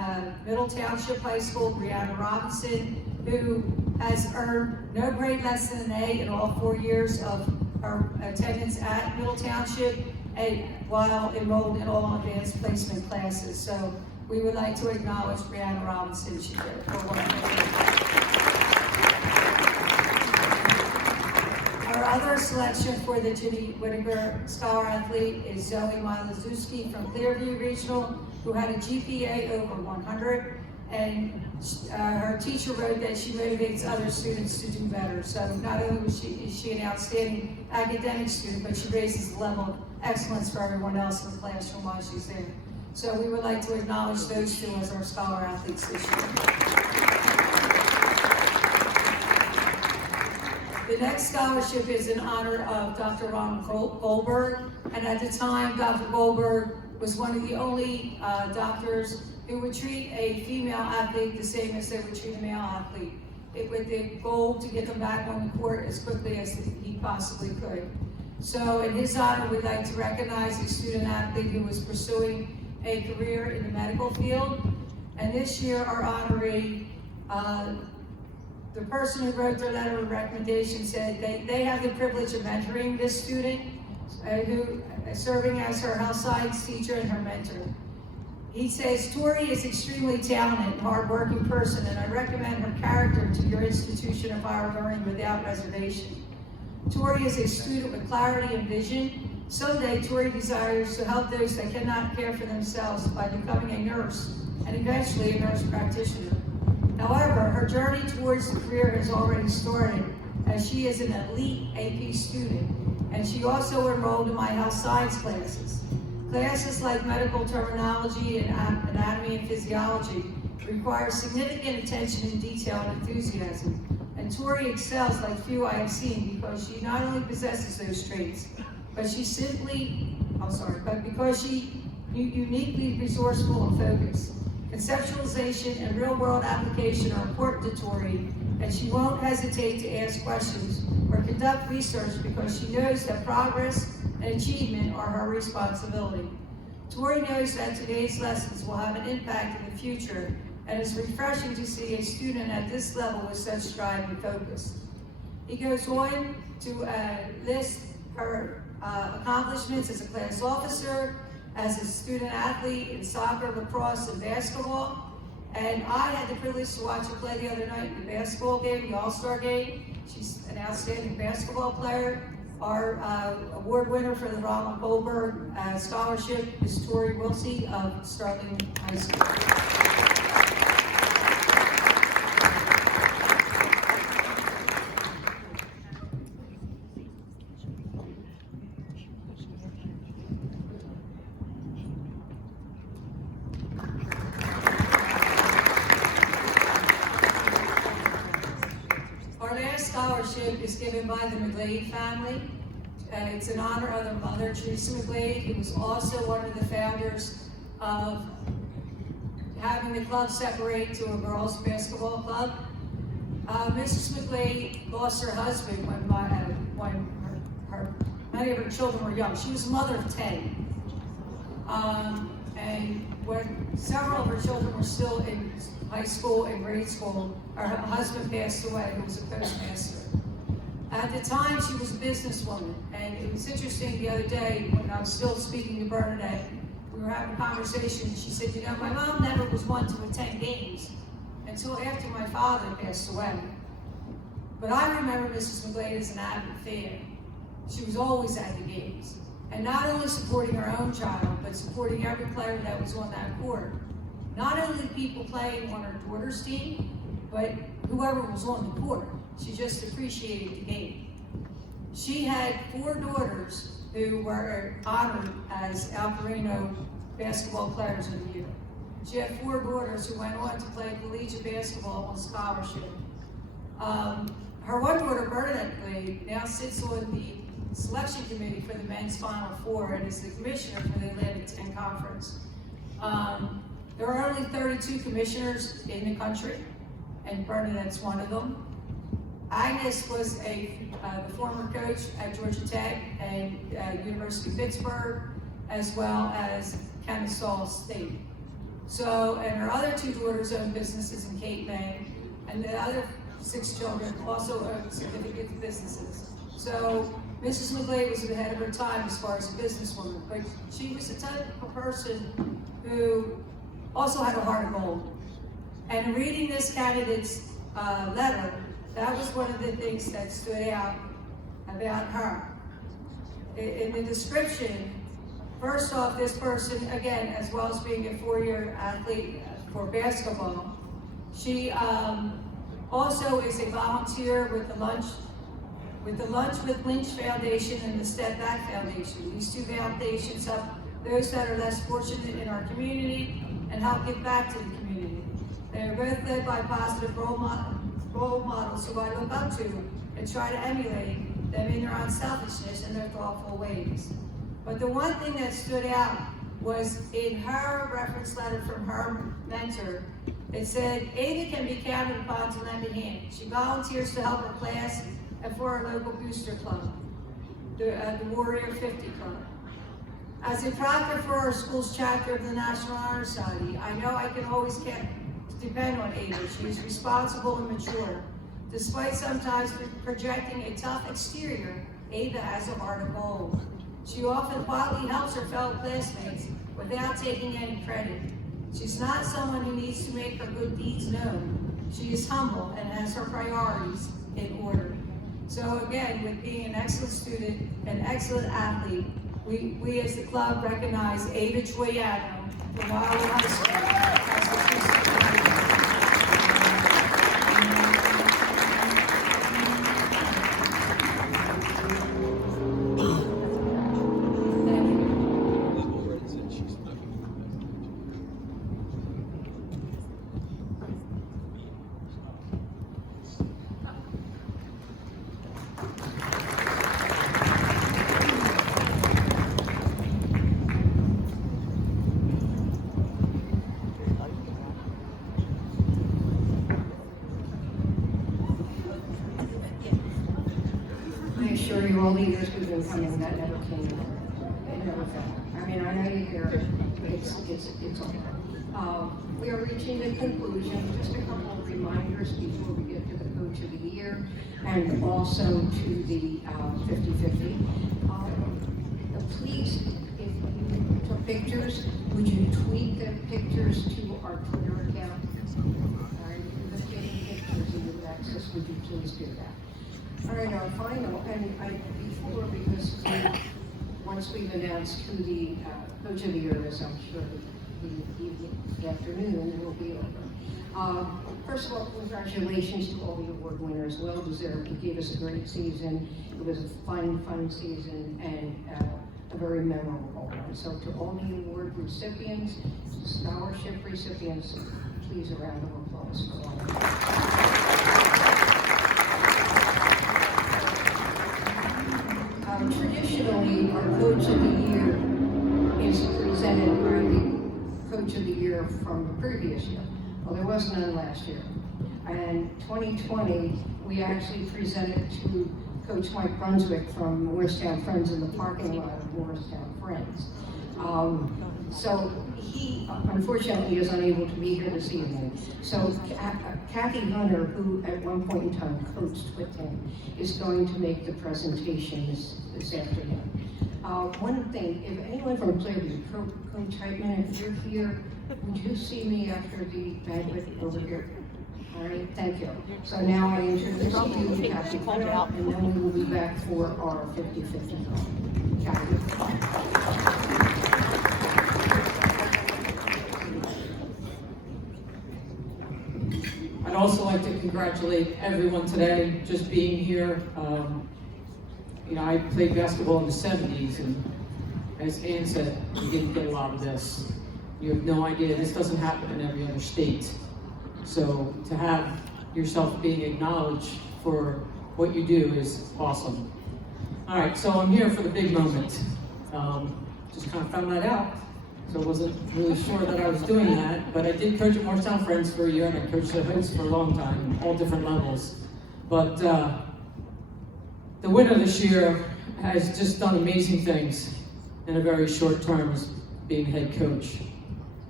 Middle Township High School, Brianna Robinson, who has earned no grade less than an A in all 4 years of her attendance at Middle Township, and while enrolled in all advanced placement classes. So we would like to acknowledge Brianna Robinson. She did it for one. Our other selection for the Ginny Whittaker Scholar Athlete is Zoe Milazewski from Clearview Regional, who had a GPA over 100, and her teacher wrote that she motivates other students to do better. So not only is she an outstanding academic student, but she raises the level of excellence for everyone else in the classroom while she's there. So we would like to acknowledge those 2 as our Scholar Athletes this year. The next scholarship is in honor of Dr. Ron Goldberg, and at the time, Dr. Goldberg was one of the only doctors who would treat a female athlete the same as they would treat a male athlete, with the goal to get them back on the court as quickly as he possibly could. So in his honor, we'd like to recognize a student athlete who was pursuing a career in the medical field, and this year our honoree, the person who wrote their letter of recommendation said they have the privilege of mentoring this student, who is serving as her health science teacher and her mentor. He says, Tori is extremely talented and hardworking person, and I recommend her character to your institution of higher learning without reservation. Tori is a student with clarity and vision. Someday, Tori desires to help those that cannot care for themselves by becoming a nurse and eventually a nurse practitioner. However, her journey towards the career has already started, as she is an elite AP student, and she also enrolled in my health science classes. Classes like medical terminology and anatomy and physiology require significant attention and detail and enthusiasm, and Tori excels like few I have seen because she not only possesses those traits, but because she uniquely resourceful and focused. Conceptualization and real-world application are important to Tori, and she won't hesitate to ask questions or conduct research because she knows that progress and achievement are her responsibility. Tori knows that today's lessons will have an impact in the future, and it's refreshing to see a student at this level with such drive and focus. He goes on to list her accomplishments as a class officer, as a student athlete in soccer, lacrosse, and basketball. And I had the privilege to watch her play the other night in the basketball game, the All-Star game. She's an outstanding basketball player. Our award winner for the Ron Goldberg scholarship is Tori Wilsey of Sterling High School. Scholarship is given by the McGlade family. It's in honor of their mother, Teresa McGlade, who was also one of the founders of having the club separate to a girls' basketball club. Mrs. McGlade lost her husband when many of her children were young. She was a mother of 10. And when several of her children were still in high school and grade school, her husband passed away, who was a postmaster. At the time, she was a businesswoman, and it was interesting the other day when I was still speaking to Bernadette, we were having a conversation, and she said, you know, my mom never was one to attend games until after my father passed away. But I remember Mrs. McGlade as an avid fan. She was always at the games, and not only supporting her own child, but supporting every player that was on that court. Not only people playing on her daughter's team, but whoever was on the court. She just appreciated the game. She had 4 daughters who were honored as Carino basketball players of the year. She had 4 daughters who went on to play collegiate basketball on scholarship. Her one daughter, Bernadette McGlade, now sits on the selection committee for the men's Final Four and is the commissioner for the Atlantic 10 Conference. There are only 32 commissioners in the country, and Bernadette's one of them. Agnes was the former coach at Georgia Tech and University of Pittsburgh, as well as Kennesaw State. So, and her other 2 daughters own businesses in Cape May, and the other 6 children also own significant businesses. So, Mrs. McGlade was ahead of her time as far as a businesswoman, but she was the type of person who also had a heart of gold. And reading this candidate's letter, that was one of the things that stood out about her. In the description, first off, this person, again, as well as being a 4-year athlete for basketball, she also is a volunteer with the Lunch with Lynch Foundation and the Step Back Foundation. These 2 foundations help those that are less fortunate in our community and help give back to the community. They are both led by positive role models who I look up to and try to emulate them in their unselfishness and their thoughtful ways. But the one thing that stood out was in her reference letter from her mentor, it said, Ava can be counted upon to lend a hand. She volunteers to help her class and for our local booster club, the Warrior 50 Club. As a proctor for our school's chapter of the National Honor Society, I know I can always depend on Ava. She is responsible and mature. Despite sometimes projecting a tough exterior, Ava has a heart of gold. She often quietly helps her fellow classmates without taking any credit. She's not someone who needs to make her good deeds known. She is humble and has her priorities in order. So again, with being an excellent student, an excellent athlete, we as the club recognize Ava Troiano from Wildwood High School as the all the years we've been coming, that never came. It never fell. I mean, I know you hear it. It's okay. We are reaching the conclusion. Just a couple of reminders before we get to the coach Coach of the Year, and also to the 50-50. Please, if you took pictures, would you tweet the pictures to our Twitter account? All right, if you're just getting pictures and you have access, would you please do that? All right, our final, and before, because once we've announced who the Coach of the Year is, I'm sure the afternoon will be over. First of all, congratulations to all the award winners. Well deserved. You gave us a great season. It was a fun season, and a very memorable one. So to all the award recipients, scholarship recipients, please a round of applause for all of them. Traditionally, our Coach of the Year is presented by the Coach of the Year from the previous year. Well, there was none last year. And 2020, we actually presented to Coach Mike Brunswick from Morristown Friends in the parking lot of Morristown Friends. So he, unfortunately, is unable to be here this evening. So Kathy Hunter, who at one point in time coached with him, is going to make the presentation this afternoon. One thing, if anyone from Clearview, Coach Heitman, if you're here, would you see me after the banquet over here? All right, thank you. So now I introduce you, Kathy Hunter, and then we will be back for our 50-50. Kathy. I'd also like to congratulate everyone today just being here. You know, I played basketball in the 70s, and as Ann said, you didn't get a lot of this. You have no idea, this doesn't happen in every other state. So to have yourself being acknowledged for what you do is awesome. All right, so I'm here for the big moment. Just kind of found that out. So I wasn't really sure that I was doing that, but I did coach at Morristown Friends for a year, and I coached at Heights for a long time, all different levels. But the winner this year has just done amazing things in a very short term as being head coach.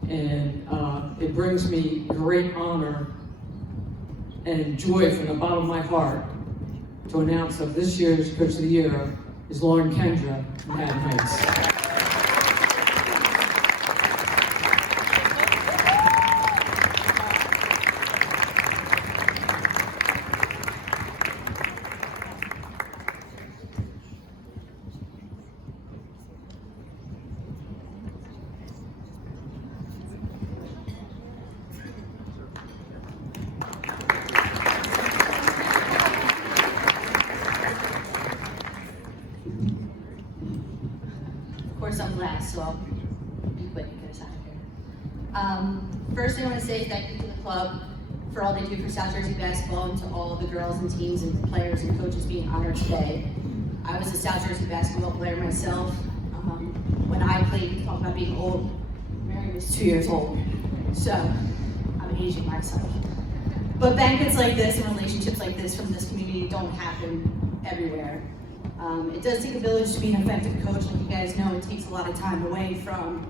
And it brings me great honor and joy from the bottom of my heart to announce that this year's Coach of the Year is Lauren Kendra from Haddon Heights. I'm last, so I'll be quick and get us out of here. First, I want to say thank you to the club for all they do for South Jersey basketball, and to all of the girls and teams and players and coaches being honored today. I was a South Jersey basketball player myself. When I played, we talk about being old. Mary was 2 years old, so I'm aging myself. But banquets like this and relationships like this from this community don't happen everywhere. It does take a village to be an effective coach. Like you guys know, it takes a lot of time away from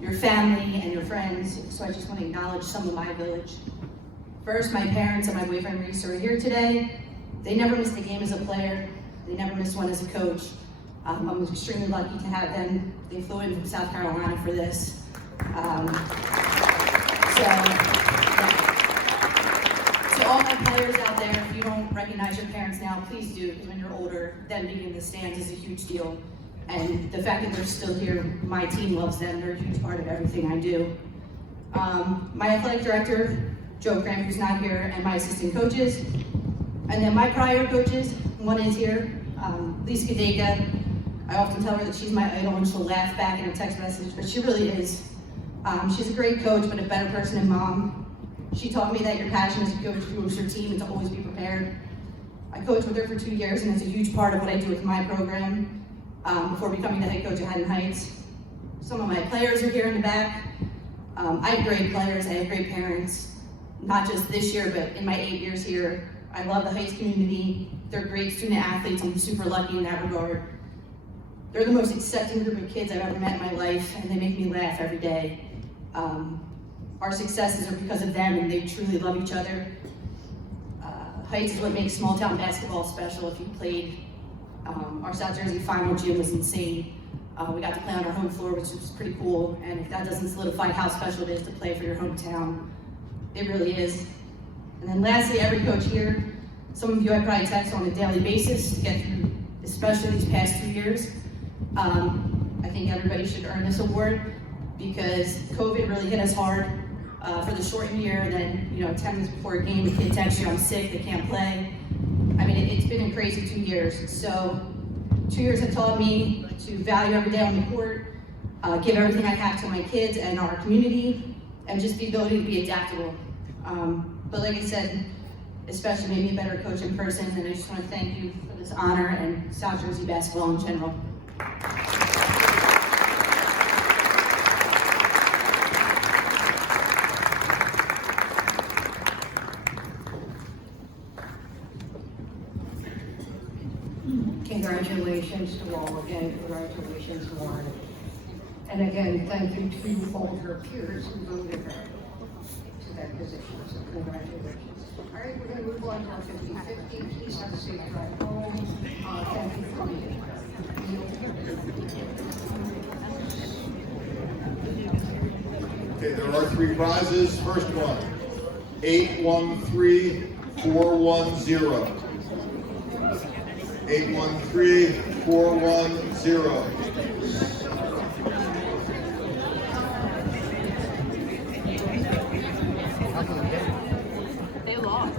your family and your friends. So I just want to acknowledge some of my village. First, my parents and my boyfriend Reese are here today. They never missed a game as a player. They never missed one as a coach. I'm extremely lucky to have them. They flew in from South Carolina for this. So all my players out there, if you don't recognize your parents now, please do, because when you're older, them being in the stands is a huge deal. And the fact that they're still here, my team loves them. They're a huge part of everything I do. My athletic director, Joe Cramp, who's not here, and my assistant coaches. And then my prior coaches, one is here, Lisa Kadeka. I often tell her that she's my idol and she'll laugh back in a text message, but she really is. She's a great coach, but a better person and mom. She taught me that your passion as a coach fuels your team and to always be prepared. I coached with her for 2 years, and it's a huge part of what I do with my program before becoming the head coach at Haddon Heights. Some of my players are here in the back. I have great players, I have great parents, not just this year, but in my 8 years here. I love the Heights community. They're great student athletes. I'm super lucky in that regard. They're the most accepting group of kids I've ever met in my life, and they make me laugh every day. Our successes are because of them, and they truly love each other. Heights is what makes small town basketball special. If you played, our South Jersey final gym was insane. We got to play on our home floor, which was pretty cool. And if that doesn't solidify how special it is to play for your hometown, it really is. And then lastly, every coach here, some of you I probably text on a daily basis to get through, especially these past 2 years. I think everybody should earn this award because COVID really hit us hard for the shortened year. And then, 10 minutes before a game, the kid texts you, I'm sick, they can't play. I mean, it's been a crazy 2 years. So 2 years have taught me to value every day on the court, give everything I have to my kids and our community, and just the ability to be adaptable. But like I said, especially made me a better coach in person, and I just want to thank you for this honor and South Jersey basketball in general. Congratulations to all again. Congratulations, Warren. And again, thank you to all her peers who voted her to that position. So congratulations. All right, we're going to move on to our 50-50. Please have a safe drive home. Thank you for being here. Okay, there are 3 prizes. First one, 813410. 813410. They lost.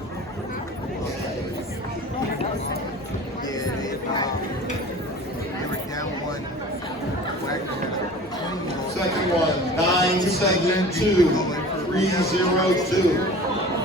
Second one, 972302.